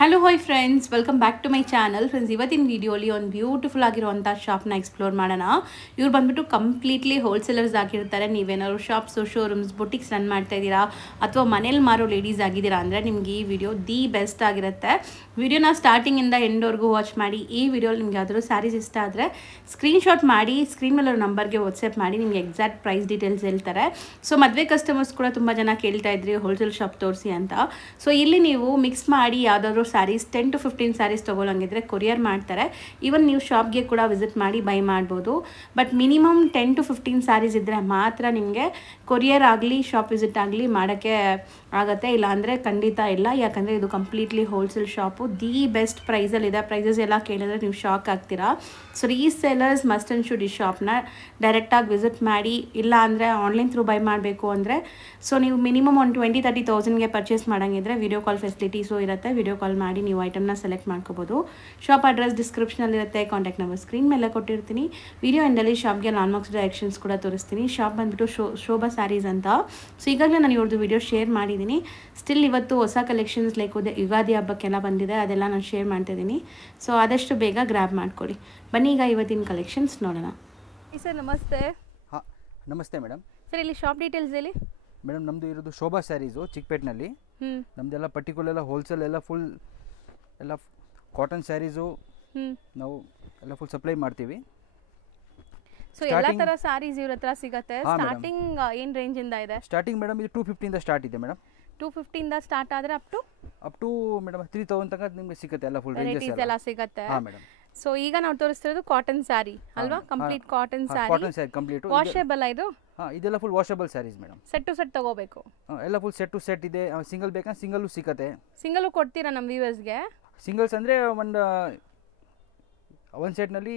Hello hi friends, welcome back to my channel. Friends, ಇವತ್ತಿನ ವಿಡಿಯೋಲಿ ಒಂದು ಬ್ಯೂಟಿಫುಲ್ ಆಗಿರುವಂಥ ಶಾಪ್ನ ಎಕ್ಸ್ಪ್ಲೋರ್ ಮಾಡೋಣ. ಇವ್ರು ಬಂದ್ಬಿಟ್ಟು ಕಂಪ್ಲೀಟ್ಲಿ ಹೋಲ್ಸೇಲರ್ಸ್ ಆಗಿರ್ತಾರೆ. ನೀವೇನಾದ್ರು ಶಾಪ್ಸು, ಶೋರೂಮ್ಸ್, ಬುಟಿಕ್ಸ್ ರನ್ ಮಾಡ್ತಾ ಇದ್ದೀರಾ ಅಥವಾ ಮನೇಲಿ ಮಾರೋ ಲೇಡೀಸ್ ಆಗಿದ್ದೀರಾ ಅಂದರೆ ನಿಮ್ಗೆ ಈ ವಿಡಿಯೋ ದಿ ಬೆಸ್ಟ್ ಆಗಿರುತ್ತೆ. ವಿಡಿಯೋನ ಸ್ಟಾರ್ಟಿಂಗಿಂದ ಎಂಡ್ವರೆಗೂ ವಾಚ್ ಮಾಡಿ. ಈ ವಿಡಿಯೋಲಿ ನಿಮ್ಗೆ ಯಾವ್ದಾದ್ರು ಸ್ಯಾರೀಸ್ ಇಷ್ಟ ಆದರೆ ಸ್ಕ್ರೀನ್ಶಾಟ್ ಮಾಡಿ ಸ್ಕ್ರೀನ್ ಮೇಲೆ ನಂಬರ್ಗೆ ವಾಟ್ಸಪ್ ಮಾಡಿ ನಿಮಗೆ ಎಕ್ಸಾಕ್ಟ್ ಪ್ರೈಸ್ ಡೀಟೇಲ್ಸ್ ಹೇಳ್ತಾರೆ. ಸೊ ಮದುವೆ ಕಸ್ಟಮರ್ಸ್ ಕೂಡ ತುಂಬ ಜನ ಕೇಳ್ತಾ ಇದ್ರಿ ಹೋಲ್ಸೇಲ್ ಶಾಪ್ ತೋರಿಸಿ ಅಂತ. ಸೊ ಇಲ್ಲಿ ನೀವು ಮಿಕ್ಸ್ ಮಾಡಿ ಯಾವುದಾದ್ರೂ ಸ್ಯಾರೀಸ್ 10 to 15 ಸ್ಯಾರೀಸ್ ತೊಗೊಳಂಗಿದ್ರೆ ಕೊರಿಯರ್ ಮಾಡ್ತಾರೆ. ಈವನ್ ನೀವು ಶಾಪ್ಗೆ ಕೂಡ ವಿಸಿಟ್ ಮಾಡಿ ಬೈ ಮಾಡ್ಬೋದು. ಬಟ್ ಮಿನಿಮಮ್ 10 to 15 ಸ್ಯಾರೀಸ್ ಇದ್ದರೆ ಮಾತ್ರ ನಿಮಗೆ ಕೊರಿಯರ್ ಆಗಲಿ ಶಾಪ್ ವಿಸಿಟ್ ಆಗಲಿ ಮಾಡೋಕ್ಕೆ ಆಗುತ್ತೆ. ಇಲ್ಲಾಂದರೆ ಖಂಡಿತ ಇಲ್ಲ. ಯಾಕಂದರೆ ಇದು completely wholesale shop. The best ಪ್ರೈಸಲ್ಲಿದೆ. ಪ್ರೈಸಸ್ ಎಲ್ಲ ಕೇಳಿದ್ರೆ ನೀವು ಶಾಕ್ ಆಗ್ತೀರಾ. So resellers must and should ಈ ಶಾಪ್ನ ಡೈರೆಕ್ಟಾಗಿ ವಿಸಿಟ್ ಮಾಡಿ. ಇಲ್ಲ ಅಂದರೆ ಆನ್ಲೈನ್ ಥ್ರೂ ಬೈ ಮಾಡಬೇಕು ಅಂದರೆ ಸೊ ನೀವು ಮಿನಿಮಮ್ ಒಂದು 20-30,000ಗೆ ಪರ್ಚೇಸ್ ಮಾಡೋಂಗಿದ್ರೆ ವಿಡಿಯೋ ಕಾಲ್ ಫೆಸಿಲಿಟೀಸು ಇರುತ್ತೆ. ವಿಡಿಯೋ ಕಾಲ್ ಮಾಡಿ ನೀವು ಐಟಮ್ನ ಸೆಲೆಕ್ಟ್ ಮಾಡ್ಕೋಬೋದು. ಶಾಪ್ ಅಡ್ರೆಸ್ ಡಿಸ್ಕ್ರಿಪ್ಷನಲ್ಲಿರುತ್ತೆ. ಕಾಂಟ್ಯಾಕ್ಟ್ ನಂಬರ್ ಸ್ಕ್ರೀನ್ ಮೇಲೆ ಕೊಟ್ಟಿರ್ತೀನಿ. ವಿಡಿಯೋ ಎಂಡಲ್ಲಿ ಶಾಪ್ಗೆ ಲಾನ್ಮಾರ್ಕ್ಸ್ ಡೈರೆಕ್ಷನ್ಸ್ ಕೂಡ ತೋರಿಸ್ತೀನಿ. ಶಾಪ್ ಬಂದುಬಿಟ್ಟು ಶೋಭಾ ಸ್ಯಾರೀಸ್ ಅಂತ. ಸೊ ಈಗಾಗಲೇ ನಾನು ಇವ್ರದ್ದು ವಿಡಿಯೋ ಶೇರ್ ಮಾಡಿದ್ದೀನಿ. ಸ್ಟಿಲ್ ಇವತ್ತು ಹೊಸ ಕಲೆಕ್ಷನ್ಸ್ ಲೈಕ್ ಯುಗಾದಿ ಹಬ್ಬಕ್ಕೆಲ್ಲ ಬಂದಿದೆ, ಅದೆಲ್ಲ ನಾನು ಶೇರ್ ಮಾಡ್ತಿದ್ದೀನಿ. ಸೊ ಆದಷ್ಟು ಬೇಗ ಗ್ರ್ಯಾಬ್ ಮಾಡ್ಕೊಳ್ಳಿ. ಬನ್ನಿ ಈಗ ಇವತ್ತಿನ ಕಲೆಕ್ಷನ್ಸ್ ನೋಡೋಣ. ಸರ್ ನಮಸ್ತೆ. ಹಾಂ ನಮಸ್ತೆ ಮೇಡಮ್. ಸರ್ ಇಲ್ಲಿ ಶಾಪ್ ಡೀಟೇಲ್ಸ್ ಹೇಳಿ. ಮೇಡಮ್ ನಮ್ಮದು ಇರೋದು ಶೋಭಾ ಸ್ಯಾರೀಸು ಚಿಕ್ಕಪೇಟ್ನಲ್ಲಿ. ನಮ್ಮದೆಲ್ಲ ಪರ್ಟಿಕ್ಯುಲರ್ ಹೋಲ್ಸೇಲ್ ಎಲ್ಲ ಫುಲ್ ಎಲ್ಲ ಕಾಟನ್ ಸ್ಯಾರೀಸು ನಾವು ಎಲ್ಲ ಫುಲ್ ಸಪ್ಲೈ ಮಾಡ್ತೀವಿ. ಸೊ ಎಲ್ಲ ಥರ ಸ್ಯಾರೀಸ್ ಇವ್ರ ಹತ್ರ ಸಿಗುತ್ತೆ. ಸ್ಟಾರ್ಟಿಂಗ್ ಏನು ರೇಂಜಿಂದ ಇದೆ? ಸ್ಟಾರ್ಟಿಂಗ್ ಮೇಡಮ್ ಇದು 250 ಸ್ಟಾರ್ಟ್ ಇದೆ ಮೇಡಮ್. 250 ಸ್ಟಾರ್ಟ್ ಆದರೆ ಅಪ್ ಟು ಮೇಡಮ್ 3000 ತನಕ ನಿಮಗೆ ಸಿಗುತ್ತೆ. ಎಲ್ಲ ಫುಲ್ ವೆರೈಟೀಸ್ ಎಲ್ಲ ಸಿಗುತ್ತೆ. ಹಾಂ ಮೇಡಮ್. ಸೊ ಈಗ ನಾವು ತೋರಿಸ್ತಿರೋದು ಕಾಟನ್ ಸ್ಯಾರಿ ಅಲ್ವಾ? Complete cotton sari. Cotton sari complete washable ಇದು? ಹಾಂ ಇದೆಲ್ಲ full washable saris madam. Set to set ತಗೋಬೇಕು. ಎಲ್ಲ ಫುಲ್ ಸೆಟ್ ಟು ಸೆಟ್ ಇದೆ. ಸಿಂಗಲ್ ಬೇಕಂದ್ರೆ ಸಿಂಗಲ್ಲು ಸಿಗುತ್ತೆ. ಸಿಂಗಲ್ಲು ಕೊಡ್ತೀರಾ ನಮ್ಮ ವ್ಯೂವರ್ಸ್ಗೆ? ಸಿಂಗಲ್ಸ್ ಅಂದರೆ ಒಂದು ಸೆಟ್ನಲ್ಲಿ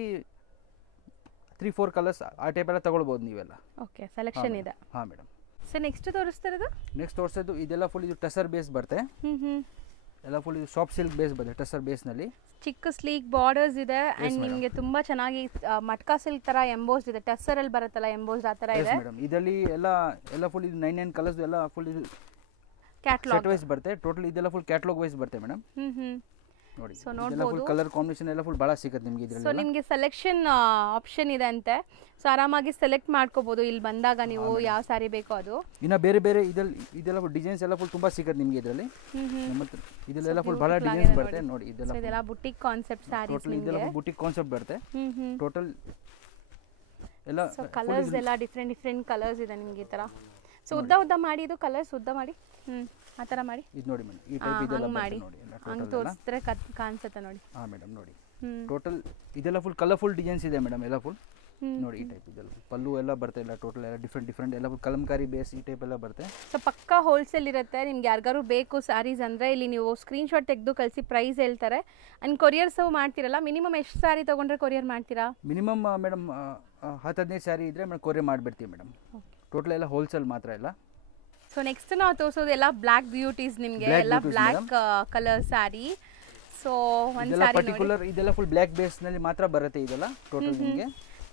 3-4 ಕಲರ್ಸ್ ಆ ಟೈಪ್ ಎಲ್ಲ ತಗೊಳ್ಬೋದು ನೀವೆಲ್ಲ. ಓಕೆ, ಸೆಲೆಕ್ಷನ್ ಇದೆ. ಹಾಂ ಮೇಡಮ್. ಸರ್ ನೆಕ್ಸ್ಟ್ ತೋರಿಸ್ತಿರೋದು? ನೆಕ್ಸ್ಟ್ ತೋರಿಸೋದು ಇದೆಲ್ಲ ಫುಲ್ ಇದು ಟಸರ್ ಬೇಸ್ ಬರುತ್ತೆ. ಎಲ್ಲ ಫುಲ್ ಇದು ಸಾಫ್ಟ್ ಸಿಲ್ಕ್ ಬೇಸ್ ಬರುತ್ತೆ ಟಸರ್ ಬೇಸ್ನಲ್ಲಿ. ಚಿಕ್ಕ ಸ್ಲೀಕ್ ಬಾರ್ಡರ್ಸ್ ಇದೆ ಅಂಡ್ ನಿಮಗೆ ತುಂಬಾ ಚೆನ್ನಾಗಿ ಮಟ್ಕಾ ಸಿಲ್ಕ್ ತರ ಎಂಬೋಸ್ಡ್ ಇದೆ. ಟಸರ್ ಅಲ್ಲಿ ಬರುತ್ತಲ್ಲ ಎಂಬೋಸ್ಡ್ ಆ ತರ ಇದೆ ಮೇಡಮ್. ಇದರಲ್ಲಿ ಎಲ್ಲ ಫುಲ್ ಇದು 9 ಕಲರ್ಸ್ ಎಲ್ಲ ಫುಲ್ ಇದು ಕ್ಯಾಟಲಾಗ್ ವೈಸ್ ಬರುತ್ತೆ. ಟೋಟಲ್ ಇದೆಲ್ಲ ಫುಲ್ ಕ್ಯಾಟಲಾಗ್ ವೈಸ್ ಬರುತ್ತೆ ಮೇಡಮ್. ನೋಡಿ ಸೊ ನೋಡಬಹುದು ಫುಲ್ ಕಲರ್ ಕಾಂಬಿನೇಷನ್ ಎಲ್ಲ ಫುಲ್ ಬಹಳ ಸಿಗುತ್ತೆ ನಿಮಗೆ ಇದರಲ್ಲಿ. ಸೊ ನಿಮಗೆ ಸೆಲೆಕ್ಷನ್ ಆಪ್ಷನ್ ಇದೆ ಅಂತೆ. ಸೊ ಆರಾಮಾಗಿ ಸೆಲೆಕ್ಟ್ ಮಾಡ್ಕೋಬಹುದು ಇಲ್ಲಿ ಬಂದಾಗ ನೀವು ಯಾವ ಸಾರಿ ಬೇಕೋ ಅದು. ಇನ್ನ ಬೇರೆ ಬೇರೆ ಇದೆಲ್ಲ ಡಿಸೈನ್ಸ್ ಎಲ್ಲ ಫುಲ್ ತುಂಬಾ ಸಿಗುತ್ತೆ ನಿಮಗೆ ಇದರಲ್ಲಿ. ಮತ್ತೆ ಇದೆಲ್ಲ ಫುಲ್ ಬಹಳ ಡಿಸೈನ್ಸ್ ಬರುತ್ತೆ ನೋಡಿ. ಇದೆಲ್ಲ ಬುಟಿಕ್ ಕಾನ್ಸೆಪ್ಟ್ ಸಾರೀಸ್. ಟೋಟಲ್ ಇದೆಲ್ಲ ಬುಟಿಕ್ ಕಾನ್ಸೆಪ್ಟ್ ಬರುತ್ತೆ. ಟೋಟಲ್ ಎಲ್ಲ ಸೊ ಕಲರ್ಸ್ ಎಲ್ಲ ಡಿಫರೆಂಟ್ ಕಲರ್ಸ್ ಇದೆ ನಿಮಗೆ ಈ ತರ. ಸೊ ಉದ್ದ ಮಾಡಿ ಇದು ಕಲರ್ಸ್ ಉದ್ದ ಮಾಡಿ ಆ ಥರ ಮಾಡಿ. ಇದು ನೋಡಿ ಮೇಡಮ್, ಈ ಟೈಪ್ ಇದೆಲ್ಲ ಮಾಡಿ ಹಂಗೆ ತೋರಿಸಿದ್ರೆ ಕಾಣಿಸುತ್ತೆ ನೋಡಿ. ಹಾಂ ಮೇಡಮ್ ನೋಡಿ. ಟೋಟಲ್ ಇದೆಲ್ಲ ಫುಲ್ ಕಲರ್ಫುಲ್ ಡಿಸೈನ್ಸ್ ಇದೆ ಮೇಡಮ್. ಎಲ್ಲ ಫುಲ್ ನೋಡಿ ಈ ಟೈಪ್ ಇದೆಲ್ಲ ಪಲ್ಲು ಎಲ್ಲ ಬರುತ್ತೆ. ಎಲ್ಲ ಟೋಟಲ್ ಎಲ್ಲ ಡಿಫ್ರೆಂಟ್ ಎಲ್ಲ ಫುಲ್ ಕಲಂಕಾರಿ ಬೇಸ್ ಈ ಟೈಪ್ ಎಲ್ಲ ಬರುತ್ತೆ. ಸೊ ಪಕ್ಕಾ ಹೋಲ್ಸೇಲ್ ಇರುತ್ತೆ. ನಿಮ್ಗೆ ಯಾರಿಗಾರು ಬೇಕು ಸ್ಯಾರೀಸ್ ಅಂದರೆ ಇಲ್ಲಿ ನೀವು ಸ್ಕ್ರೀನ್ಶಾಟ್ ತೆಗೆದು ಕಳಿಸಿ ಪ್ರೈಸ್ ಹೇಳ್ತಾರೆ. ಆ್ಯಂಡ್ ಕೊರಿಯರ್ ಸಹ ಮಾಡ್ತಿರಲ್ಲ. ಮಿನಿಮಮ್ ಎಷ್ಟು ಸ್ಯಾರಿ ತೊಗೊಂಡ್ರೆ ಕೊರಿಯರ್ ಮಾಡ್ತೀರಾ? ಮಿನಿಮಮ್ ಮೇಡಮ್ 10-15 ಸ್ಯಾರಿ ಇದ್ದರೆ ಮೇಡಮ್ ಕೊರಿಯರ್ ಮಾಡಿಬಿಡ್ತೀವಿ ಮೇಡಮ್. ಟೋಟಲ್ ಎಲ್ಲ ಹೋಲ್ಸೇಲ್ ಮಾತ್ರ ಎಲ್ಲ. ಸೊ ನೆಕ್ಸ್ಟ್ ನಾವು ತೋರಿಸೋದು ಎಲ್ಲ ಬ್ಲ್ಯಾಕ್ ಬ್ಯೂಟೀಸ್ ನಿಮಗೆ. ಎಲ್ಲ ಬ್ಲ್ಯಾಕ್ ಕಲರ್ ಸ್ಯಾರಿ. ಸೊ ಒಂದು ಸ್ಯಾರಿ ಪರ್ಟಿಕ್ಯುಲರ್ ಇದೆಲ್ಲ ಫುಲ್ ಬ್ಲ್ಯಾಕ್ ಬೇಸ್ ನಲ್ಲಿ ಮಾತ್ರ ಬರುತ್ತೆ. ಇದೆಲ್ಲ ಟೋಟಲ್ ನಿಮಗೆ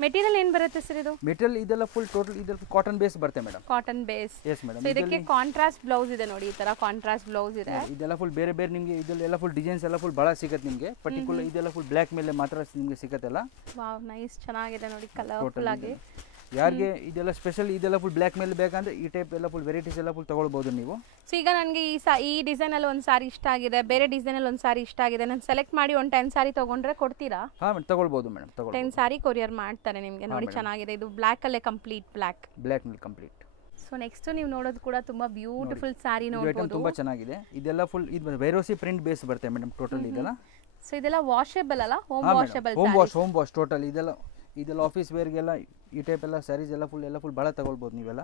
ಮೆಟೀರಿಯಲ್ ಏನು ಬರುತ್ತೆ ಸರ್ ಇದು? ಮೆಟೀರಿಯಲ್ ಇದೆಲ್ಲ ಫುಲ್ ಟೋಟಲ್ ಇದೆಲ್ಲ ಕಾಟನ್ ಬೇಸ್ ಬರುತ್ತೆ madam. Cotton base. Yes madam. So ಇದಕ್ಕೆ ಕಾಂಟ್ರಾಸ್ಟ್ ಬ್ಲೌಸ್ ಇದೆ ನೋಡಿ. ಈ ತರ ಕಾಂಟ್ರಾಸ್ಟ್ ಬ್ಲೌಸ್ ಇದೆ. ಇದೆಲ್ಲ ಫುಲ್ ಬೇರೆ ಬೇರೆ ನಿಮಗೆ ಇದೆಲ್ಲ ಫುಲ್ ಡಿಸೈನ್ಸ್ ಎಲ್ಲ ಫುಲ್ ಬಹಳ ಸಿಗುತ್ತೆ ನಿಮಗೆ. ಪರ್ಟಿಕ್ಯುಲರ್ ಇದೆಲ್ಲ ಫುಲ್ ಬ್ಲ್ಯಾಕ್ ಮೇಲೆ ಮಾತ್ರ ನಿಮಗೆ ಸಿಗುತ್ತಲ್ಲ. ವಾವ್, ನೈಸ್, ಚೆನ್ನಾಗಿದೆ ನೋಡಿ ಕಲರ್ಫುಲ್ ಆಗಿ. ಯಾರಿಗೆ ಇದೆಲ್ಲ ಸ್ಪೆಷಲ್ ಇದೆಲ್ಲ ಫುಲ್ ಬ್ಲ್ಯಾಕ್ ಮೇಲೆ ಬೇಕಂದ್ರೆ ಈ ಟೈಪ್ ಎಲ್ಲ ಫುಲ್ ವೆರೈಟೀಸ್ ಎಲ್ಲ ಫುಲ್ ತಗೊಳ್ಬಹುದು ನೀವು. ಸೊ ಈಗ ನನಗೆ ಈ ಡಿಸೈನ್ ಅಲ್ಲಿ ಒಂದು ಸಾರಿ ಇಷ್ಟ ಆಗಿದೆ, ಬೇರೆ ಡಿಸೈನ್ ಅಲ್ಲಿ ಒಂದು ಸಾರಿ ಇಷ್ಟ ಆಗಿದೆ, ನಾನು ಸೆಲೆಕ್ಟ್ ಮಾಡಿ ಒಂದು 10 ಸಾರಿ ತಗೊಂಡ್ರೆ ಕೊಡ್ತೀರಾ? ಹಾಂ ಮೇಡಮ್ ತಗೊಳ್ಬಹುದು ಮೇಡಮ್. 10 ಸಾರಿ ಕೊರಿಯರ್ ಮಾಡ್ತಾರೆ ನಿಮಗೆ. ನೋಡಿ ಚೆನ್ನಾಗಿದೆ. ಇದು ಬ್ಲ್ಯಾಕ್ ಅಲ್ಲೇ ಕಂಪ್ಲೀಟ್ ಬ್ಲ್ಯಾಕ್ ನಲ್ಲಿ ಕಂಪ್ಲೀಟ್. ಸೊ ನೆಕ್ಸ್ಟ್ ನೀವು ನೋಡೋದು ಕೂಡ ತುಂಬಾ ಬ್ಯೂಟಿಫುಲ್ ಸಾರಿ ನೋಡಬಹುದು. ತುಂಬಾ ಚೆನ್ನಾಗಿದೆ. ಇದೆಲ್ಲ ಫುಲ್ ಇದು ವೆರೋಸಿ ಪ್ರಿಂಟ್ ಬೇಸ್ ಬರುತ್ತೆ ಮೇಡಮ್. ಟೋಟಲ್ ಇದೆಲ್ಲ. ಸೊ ಇದೆಲ್ಲ ವಾಷೇಬಲ್ ಅಲ್ಲ? Home washable. Home wash total ಇದೆಲ್ಲ ಆಫೀಸ್ ವೇರ್ಗೆಲ್ಲ ಈ ಟೈಪ್ ಎಲ್ಲ ಸ್ಯಾರೀಸ್ ಎಲ್ಲ ಫುಲ್ ಭಾಳ ತಗೊಳ್ಬೋದು ನೀವೆಲ್ಲ.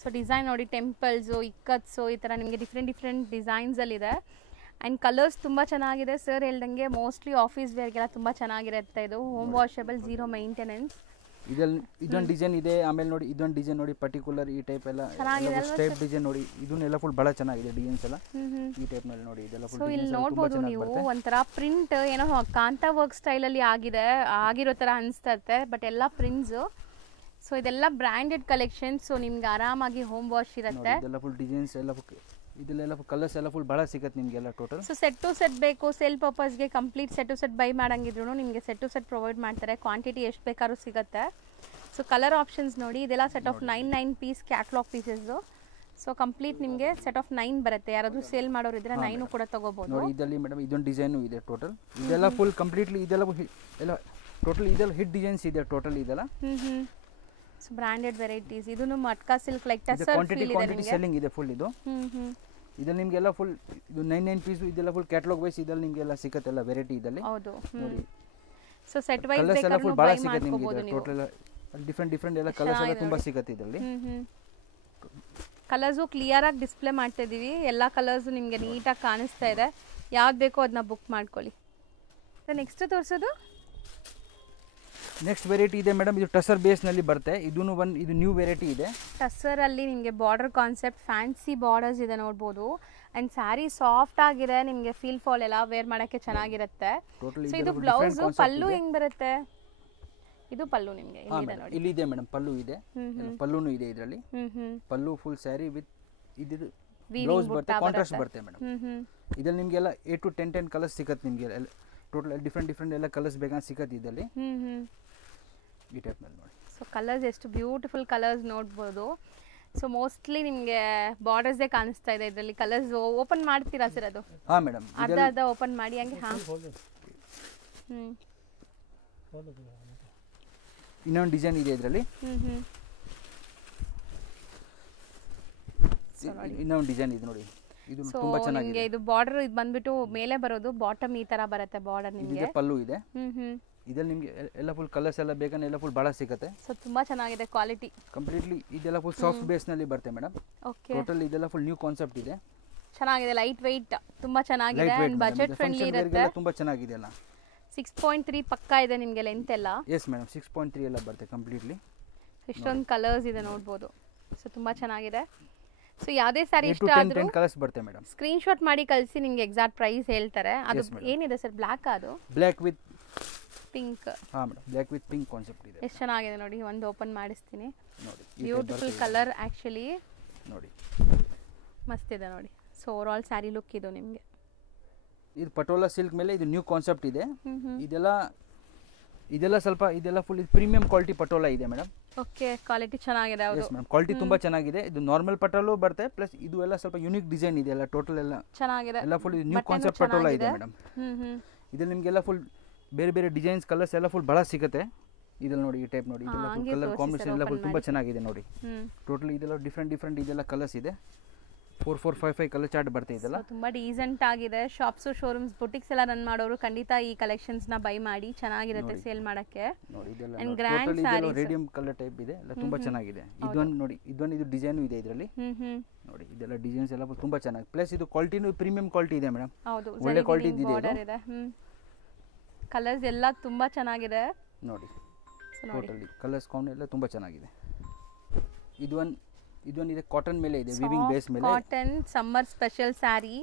ಸೊ ಡಿಸೈನ್ ನೋಡಿ, ಟೆಂಪಲ್ಸು, ಇಕ್ಕತ್ಸು, ಈ ಥರ ನಿಮಗೆ ಡಿಫ್ರೆಂಟ್ ಡಿಸೈನ್ಸಲ್ಲಿದೆ. ಆ್ಯಂಡ್ ಕಲರ್ಸ್ ತುಂಬ ಚೆನ್ನಾಗಿದೆ. ಸರ್ ಹೇಳ್ದಂಗೆ ಮೋಸ್ಟ್ಲಿ ಆಫೀಸ್ ವೇರ್ಗೆಲ್ಲ ತುಂಬ ಚೆನ್ನಾಗಿರುತ್ತೆ. ಇದು ಹೋಮ್ ವಾಷಬಲ್, ಝೀರೋ ಮೇಂಟೆನೆನ್ಸ್. ಇದೊಂದು ಡಿಸೈನ್ ಇದೆ. ಆಮೇಲೆ ನೋಡಿ ಇದೊಂದು ಡಿಸೈನ್ ನೋಡಿ ಪರ್ಟಿಕ್ಯುಲರ್ ಈ ಟೈಪ್ ಎಲ್ಲ ಸ್ಟೈಪ್ ಡಿಸೈನ್ ನೋಡಿ. ಇದನ್ನೆಲ್ಲ ಫುಲ್ ಬಹಳ ಚೆನ್ನಾಗಿದೆ ಡಿಸೈನ್ಸ್ ಎಲ್ಲ ಈ ಟೈಪ್ ನಲ್ಲಿ ನೋಡಿ. ಇದೆಲ್ಲ ಫುಲ್. ಸೊ ಇಲ್ಲಿ ನೋಡಬಹುದು ನೀವು ಒಂಥರ ಪ್ರಿಂಟ್ ಏನೋ ಕಾಂತಾ ವರ್ಕ್ ಸ್ಟೈಲ್ ಅಲ್ಲಿ ಆಗಿರೋ ತರ ಅನಿಸ್ತತ್ತೆ. ಬಟ್ ಎಲ್ಲ ಪ್ರಿಂಟ್ಸ್. ಸೊ ಇದೆಲ್ಲ ಬ್ರಾಂಡೆಡ್ ಕಲೆಕ್ಷನ್. ಸೊ ನಿಮ್ಗೆ ಆರಾಮಾಗಿ ಹೋಮ್ ವಾಶ್ ಇರುತ್ತೆ. ಇದೆಲ್ಲ ಫುಲ್ ಡಿಸೈನ್ಸ್ ಎಲ್ಲ ಇದೆಲ್ಲ ಕಲರ್ಸ್ ಎಲ್ಲ ಫುಲ್ ಭಾಳ ಸಿಗುತ್ತೆ ನಿಮಗೆಲ್ಲ total. So set to set ಬೇಕು ಸೇಲ್ ಪರ್ಪಸ್ಗೆ complete set to set buy ಮಾಡಂಗಿದ್ರು ನಿಮಗೆ ಸೆಟ್ ಟು ಸೆಟ್ ಪ್ರೊವೈಡ್ ಮಾಡ್ತಾರೆ. ಕ್ವಾಂಟಿಟಿ ಎಷ್ಟು ಬೇಕಾದ್ರೂ ಸಿಗುತ್ತೆ. ಸೊ ಕಲರ್ ಆಪ್ಷನ್ಸ್ ನೋಡಿ, ಇದೆಲ್ಲ set of 9 piece catalogue pieces. So complete ನಿಮಗೆ ಸೆಟ್ ಆಫ್ 9 ಬರುತ್ತೆ. ಯಾರಾದರೂ ಸೇಲ್ ಮಾಡೋರು ಇದ್ರೆ 9 ಕೂಡ ತಗೋಬಹುದು ನೋಡಿ. ಇದರಲ್ಲಿ ಮೇಡಮ್ ಇದೊಂದು ಡಿಸೈನು ಇದೆ ಟೋಟಲ್. ಇದೆಲ್ಲ ಫುಲ್ ಕಂಪ್ಲೀಟ್ಲಿ ಇದೆಲ್ಲ ಎಲ್ಲ ಟೋಟಲ್ ಇದೆಲ್ಲ ಹಿಟ್ ಡಿಸೈನ್ಸ್ ಇದೆ ಟೋಟಲ್ ಇದೆಲ್ಲ. So branded varieties. ಇದನ್ನು ಮಟ್ಕಾ ಸಿಲ್ಕ್ ಲೈಕ್ ಟಸರ್ ಫೀಲ್ ಇದೆ ನಿಮಗೆ. ಸೆಲ್ಲಿಂಗ್ ಇದೆ ಫುಲ್ ಇದು. ಇದರಲ್ಲಿ ನಿಮಗೆಲ್ಲ ಫುಲ್ ಇದು 9 ಪೀಸ್ ಇದೆಲ್ಲ ಫುಲ್ ಕ್ಯಾಟಲಾಗ್ ವೈಸ್ ಇದರಲ್ಲಿ ನಿಮಗೆಲ್ಲ ಸಿಗುತ್ತೆ ಎಲ್ಲ ವೆರೈಟಿ ಇದರಲ್ಲಿ. ಹೌದು ನೋಡಿ. ಸೊ ಸೆಟ್ ವೈಸ್ ಕಲರ್ಸ್ ಎಲ್ಲ ಫುಲ್ ಬೈ ಭಾಳ ಸಿಗುತ್ತೆ ಮಾಡ್ಕೋಬಹುದು ನಿಮಗೆ. ನೀವು. ಟೋಟಲ್ ಡಿಫರೆಂಟ್ ಎಲ್ಲ ಕಲರ್ಸ್ ಎಲ್ಲ ತುಂಬಾ ಸಿಗುತ್ತೆ ಇದರಲ್ಲಿ. ಕಲರ್ಸು ಕ್ಲಿಯರ್ ಆಗಿ ಡಿಸ್ಪ್ಲೇ ಮಾಡ್ತಾ ಇದೀವಿ. ಎಲ್ಲ ಕಲರ್ಸು ನಿಮಗೆ ನೀಟಾಗಿ ಕಾಣಿಸ್ತಾ ಇದೆ. ಯಾವ್ದು ಬೇಕೋ ಅದನ್ನ ಬುಕ್ ಮಾಡ್ಕೊಳ್ಳಿ. ನೆಕ್ಸ್ಟ್ ತೋರಿಸೋದು ನೆಕ್ಸ್ಟ್ ವೆರೈಟಿ ಇದೆ ಮೇಡಮ್. ಇದು ಟಸರ್ ಬೇಸ್ನಲ್ಲಿ ಬರುತ್ತೆ. ಇದು ನ್ಯೂ ವೆರೈಟಿ ಇದೆ. ಟಸರಲ್ಲಿ ನಿಮಗೆ ಬಾರ್ಡರ್ ಕಾನ್ಸೆಪ್ಟ್ ಫ್ಯಾನ್ಸಿ ಬಾರ್ಡರ್ಸ್ ಇದೆ ನೋಡ್ಬೋದು. ಆ್ಯಂಡ್ ಸ್ಯಾರಿ ಸಾಫ್ಟ್ ಆಗಿದೆ. ನಿಮಗೆ ಫೀಲ್ ಫಾಲ್ ಎಲ್ಲ ವೇರ್ ಮಾಡೋಕ್ಕೆ ಚೆನ್ನಾಗಿರುತ್ತೆ. ಸೊ ಇದು ಬ್ಲೌಸು ಪಲ್ಲು ಹೆಂಗೆ ಬರುತ್ತೆ? ಇದು ಪಲ್ಲು ನಿಮಗೆ ಇಲ್ಲಿದೆ ನೋಡಿ. ಇಲ್ಲಿ ಇದೆ ಮೇಡಮ್, ಪಲ್ಲು ಇದೆ. ಪಲ್ಲುನು ಇದೆ ಇದರಲ್ಲಿ. ಪಲ್ಲು ಫುಲ್ ಸ್ಯಾರಿ ವಿತ್ ಇದು ಬ್ಲೌಸ್ ಬರುತ್ತೆ, ಕಾಂಟ್ರಾಸ್ಟ್ ಬರುತ್ತೆ ಮೇಡಮ್. ಇದರಲ್ಲಿ ನಿಮಗೆಲ್ಲ 8 to 10 ಕಲರ್ಸ್ ಸಿಗುತ್ತೆ ನಿಮಗೆ. ಟೋಟಲ್ ಡಿಫರೆಂಟ್ ಎಲ್ಲ ಕಲರ್ಸ್ ಬೇಕಾದ್ರೆ ಸಿಗುತ್ತೆ ಇದರಲ್ಲಿ. ಈ ಟೈಪ್ ನಲ್ಲಿ ನೋಡಿ. ಸೊ ಕಲರ್ಸ್ ಎಷ್ಟು ಬ್ಯೂಟಿಫುಲ್ ಕಲರ್ಸ್ ನೋಡ್ಬೋದು. ಸೊ ಮೋಸ್ಟ್ಲಿ ನಿಮಗೆ ಬಾರ್ಡರ್ಸೇ ಕಾಣಿಸ್ತಾ ಇದೆ ಇದರಲ್ಲಿ. ಕಲರ್ಸ್ ಓಪನ್ ಮಾಡ್ತೀರಾ ಸರ್? ಅದು ಹಾಂ ಮೇಡಮ್, ಅರ್ಧ ಓಪನ್ ಮಾಡಿ ಹಂಗೆ. ಹಾಂ, ಇನ್ನೊಂದು ಡಿಸೈನ್ ಇದೆ ಇದರಲ್ಲಿ. ಇನ್ನೊಂದು ಡಿಸೈನ್ ಇದೆ ನೋಡಿ. ಇದು ತುಂಬಾ ಚೆನ್ನಾಗಿದೆ. ಇದು ಬಾರ್ಡರ್ ಇದು ಬಂದ್ಬಿಟ್ಟು ಮೇಲೆ ಬರೋದು, ಬಾಟಮ್ ಈ ತರ ಬರುತ್ತೆ ಬಾರ್ಡರ್ ನಿಮಗೆ. ಪಲ್ಲು ಇದೆ. ಇದರಲ್ಲಿ ನಿಮಗೆ ಎಲ್ಲ ಫುಲ್ ಕಲರ್ಸ್ ಎಲ್ಲ ಬೇಕಾದ್ರೆ ಎಲ್ಲ ಫುಲ್ ಭಾಳ ಸಿಗುತ್ತೆ. ಸೊ ತುಂಬಾ ಚೆನ್ನಾಗಿದೆ ಕ್ವಾಲಿಟಿ. ಕಂಪ್ಲೀಟ್ಲಿ ಇದೆಲ್ಲ ಫುಲ್ ಸಾಫ್ಟ್ ಬೇಸ್ ನಲ್ಲಿ ಬರುತ್ತೆ ಮೇಡಮ್. ಓಕೆ. ಟೋಟಲ್ ಇದೆಲ್ಲ ಫುಲ್ ನ್ಯೂ ಕಾನ್ಸೆಪ್ಟ್ ಇದೆ. ಚೆನ್ನಾಗಿದೆ, ಲೈಟ್ ವೆಯ್ಟ್, ತುಂಬಾ ಚೆನ್ನಾಗಿದೆ. ಅಂಡ್ ಬಜೆಟ್ ಫ್ರೆಂಡ್ಲಿ ಇರುತ್ತೆ. ತುಂಬಾ ಚೆನ್ನಾಗಿದೆ ಅಲ್ಲ. 6.3 ಪಕ್ಕ ಇದೆ ನಿಮಗೆ ಲೆಂತ್ ಎಲ್ಲ. ಎಸ್ ಮೇಡಮ್, 6.3 ಎಲ್ಲ ಬರುತ್ತೆ ಕಂಪ್ಲೀಟ್ಲಿ. ಇಷ್ಟೊಂದು ಕಲರ್ಸ್ ಇದೆ ನೋಡ್ಬೋದು. ಸೊ ತುಂಬಾ ಚೆನ್ನಾಗಿದೆ. ಸೊ ಯಾವುದೇ ಸ್ಯಾರಿ ಇಷ್ಟ ಆದ್ರೂ ಕಲರ್ಸ್ ಬರುತ್ತೆ ಮೇಡಮ್. ಸ್ಕ್ರೀನ್ ಶಾಟ್ ಮಾಡಿ ಕಳಿಸಿ, ನಿಮಗೆ ಎಕ್ಸಾಕ್ಟ್ ಪ್ರೈಸ್ ಹೇಳ್ತಾರೆ. ಅದು ಏನಿದೆ ಸರ್? ಬ್ಲ್ಯಾಕ್, ಅದು ಬ್ಲ್ಯಾಕ್ ವಿತ್ ಪಿಂಕ್. ಹಾಂ madam, black with pink concept ಇದೆ. ಎಷ್ಟು ಚೆನ್ನಾಗಿದೆ ನೋಡಿ. ಒಂದು ಓಪನ್ ಮಾಡಿಸ್ತೀನಿ ನೋಡಿ. ಬ್ಯೂಟಿಫುಲ್ ಕಲರ್ ಆ್ಯಕ್ಚುಲಿ ನೋಡಿ, ಮಸ್ತ್ ಇದೆ ನೋಡಿ. So over all sari look ಇದು ನಿಮಗೆ. ಇದು ಪಟೋಲಾ ಸಿಲ್ಕ್ ಮೇಲೆ ಇದು ನ್ಯೂ ಕಾನ್ಸೆಪ್ಟ್ ಇದೆ. ಇದೆಲ್ಲ ಸ್ವಲ್ಪ ಇದೆಲ್ಲ ಫುಲ್ ಪ್ರೀಮಿಯಂ ಕ್ವಾಲಿಟಿ ಪಟೋಲಾ ಇದೆ ಮೇಡಮ್. ಓಕೆ, ಕ್ವಾಲಿಟಿ ಚೆನ್ನಾಗಿದೆ. ಹೌದು ಮೇಡಮ್, ಕ್ವಾಲಿಟಿ ತುಂಬಾ ಚೆನ್ನಾಗಿದೆ. ಇದು ನಾರ್ಮಲ್ ಪಟೋಲಾ ಬರುತ್ತೆ, ಪ್ಲಸ್ ಇದು ಎಲ್ಲ ಸ್ವಲ್ಪ ಯೂನಿಕ್ ಡಿಸೈನ್ ಇದೆ ಎಲ್ಲ. ಟೋಟಲ್ ಎಲ್ಲ ಚೆನ್ನಾಗಿದೆ. ಎಲ್ಲ ಫುಲ್ ನ್ಯೂ ಕಾನ್ಸೆಪ್ಟ್ ಪಟೋಲಾ ಇದೆ ಮೇಡಮ್. ಇದ್ರಲ್ಲಿ ನಿಮಗೆಲ್ಲ ಫುಲ್ ಬೇರೆ ಡಿಸೈನ್ಸ್ ಕಲರ್ಸ್ ಎಲ್ಲ ಫುಲ್ ಭಾಳ ಸಿಗುತ್ತೆ. ಇದ್ರಲ್ಲಿ ನೋಡಿ, ಈ ಟೈಪ್ ನೋಡಿ. ಇದೆಲ್ಲ ಕಲರ್ ಕಾಂಬಿನೇಷನ್ ಎಲ್ಲ ಫುಲ್ ತುಂಬಾ ಚೆನ್ನಾಗಿದೆ ನೋಡಿ. ಟೋಟಲ್ ಇದೆಲ್ಲ ಡಿಫ್ರೆಂಟ್ ಇದೆಲ್ಲ ಕಲರ್ಸ್ ಇದೆ. 4, 4, 5, 5 ಕಲರ್ ಚಾರ್ಟ್ ಬರ್ತಾ ಇದೆಲ್ಲ. ತುಂಬಾ ಡೀಸೆಂಟ್ ಆಗಿದೆ. ಶಾಪ್ಸ್, ಶೋರೂಮ್ಸ್, ಬುಟಿಕ್ಸ್ ಎಲ್ಲ ರನ್ ಮಾಡೋರು ಖಂಡಿತ ಈ ಕಲೆಕ್ಷನ್ಸ್ ನ ಬೈ ಮಾಡಿ. ಚೆನ್ನಾಗಿರುತ್ತೆ ಸೇಲ್ ಮಾಡಕ್ಕೆ. ನೋಡಿ, ಇದೆಲ್ಲ ಟೋಟಲ್ ರೇಡಿಯಂ ಕಲರ್ ಟೈಪ್ ಇದೆ ಎಲ್ಲ. ತುಂಬಾ ಚೆನ್ನಾಗಿದೆ. ಇದೊಂದು ನೋಡಿ, ಇದು ಡಿಸೈನ್ ಇದೆ ಇದರಲ್ಲಿ. ನೋಡಿ, ಇದೆಲ್ಲ ಡಿಸೈನ್ಸ್ ಎಲ್ಲ ತುಂಬಾ ಚೆನ್ನಾಗಿ. ಪ್ಲಸ್ ಇದು ಕ್ವಾಲಿಟಿನೂ ಪ್ರೀಮಿಯಂ ಕ್ವಾಲಿಟಿ ಇದೆ ಮೇಡಮ್. ಹೌದು, ಒಳ್ಳೆ ಕ್ವಾಲಿಟಿ ಇದೆ ಇದು. ಕಲರ್ಸ್ ಎಲ್ಲ ತುಂಬಾ ಚೆನ್ನಾಗಿದೆ ನೋಡಿ. ಟೋಟಲಿ ಕಲರ್ಸ್ ಕಾಂಬ್ ಎಲ್ಲ ತುಂಬಾ ಚೆನ್ನಾಗಿದೆ. ಇದೊಂದು ಇದೆ ಕಾಟನ್ ಮೇಲೆ ಇದೆ, ವಿವಿಂಗ್ ಬೇಸ್ ಮೇಲೆ. Cotton summer special sari.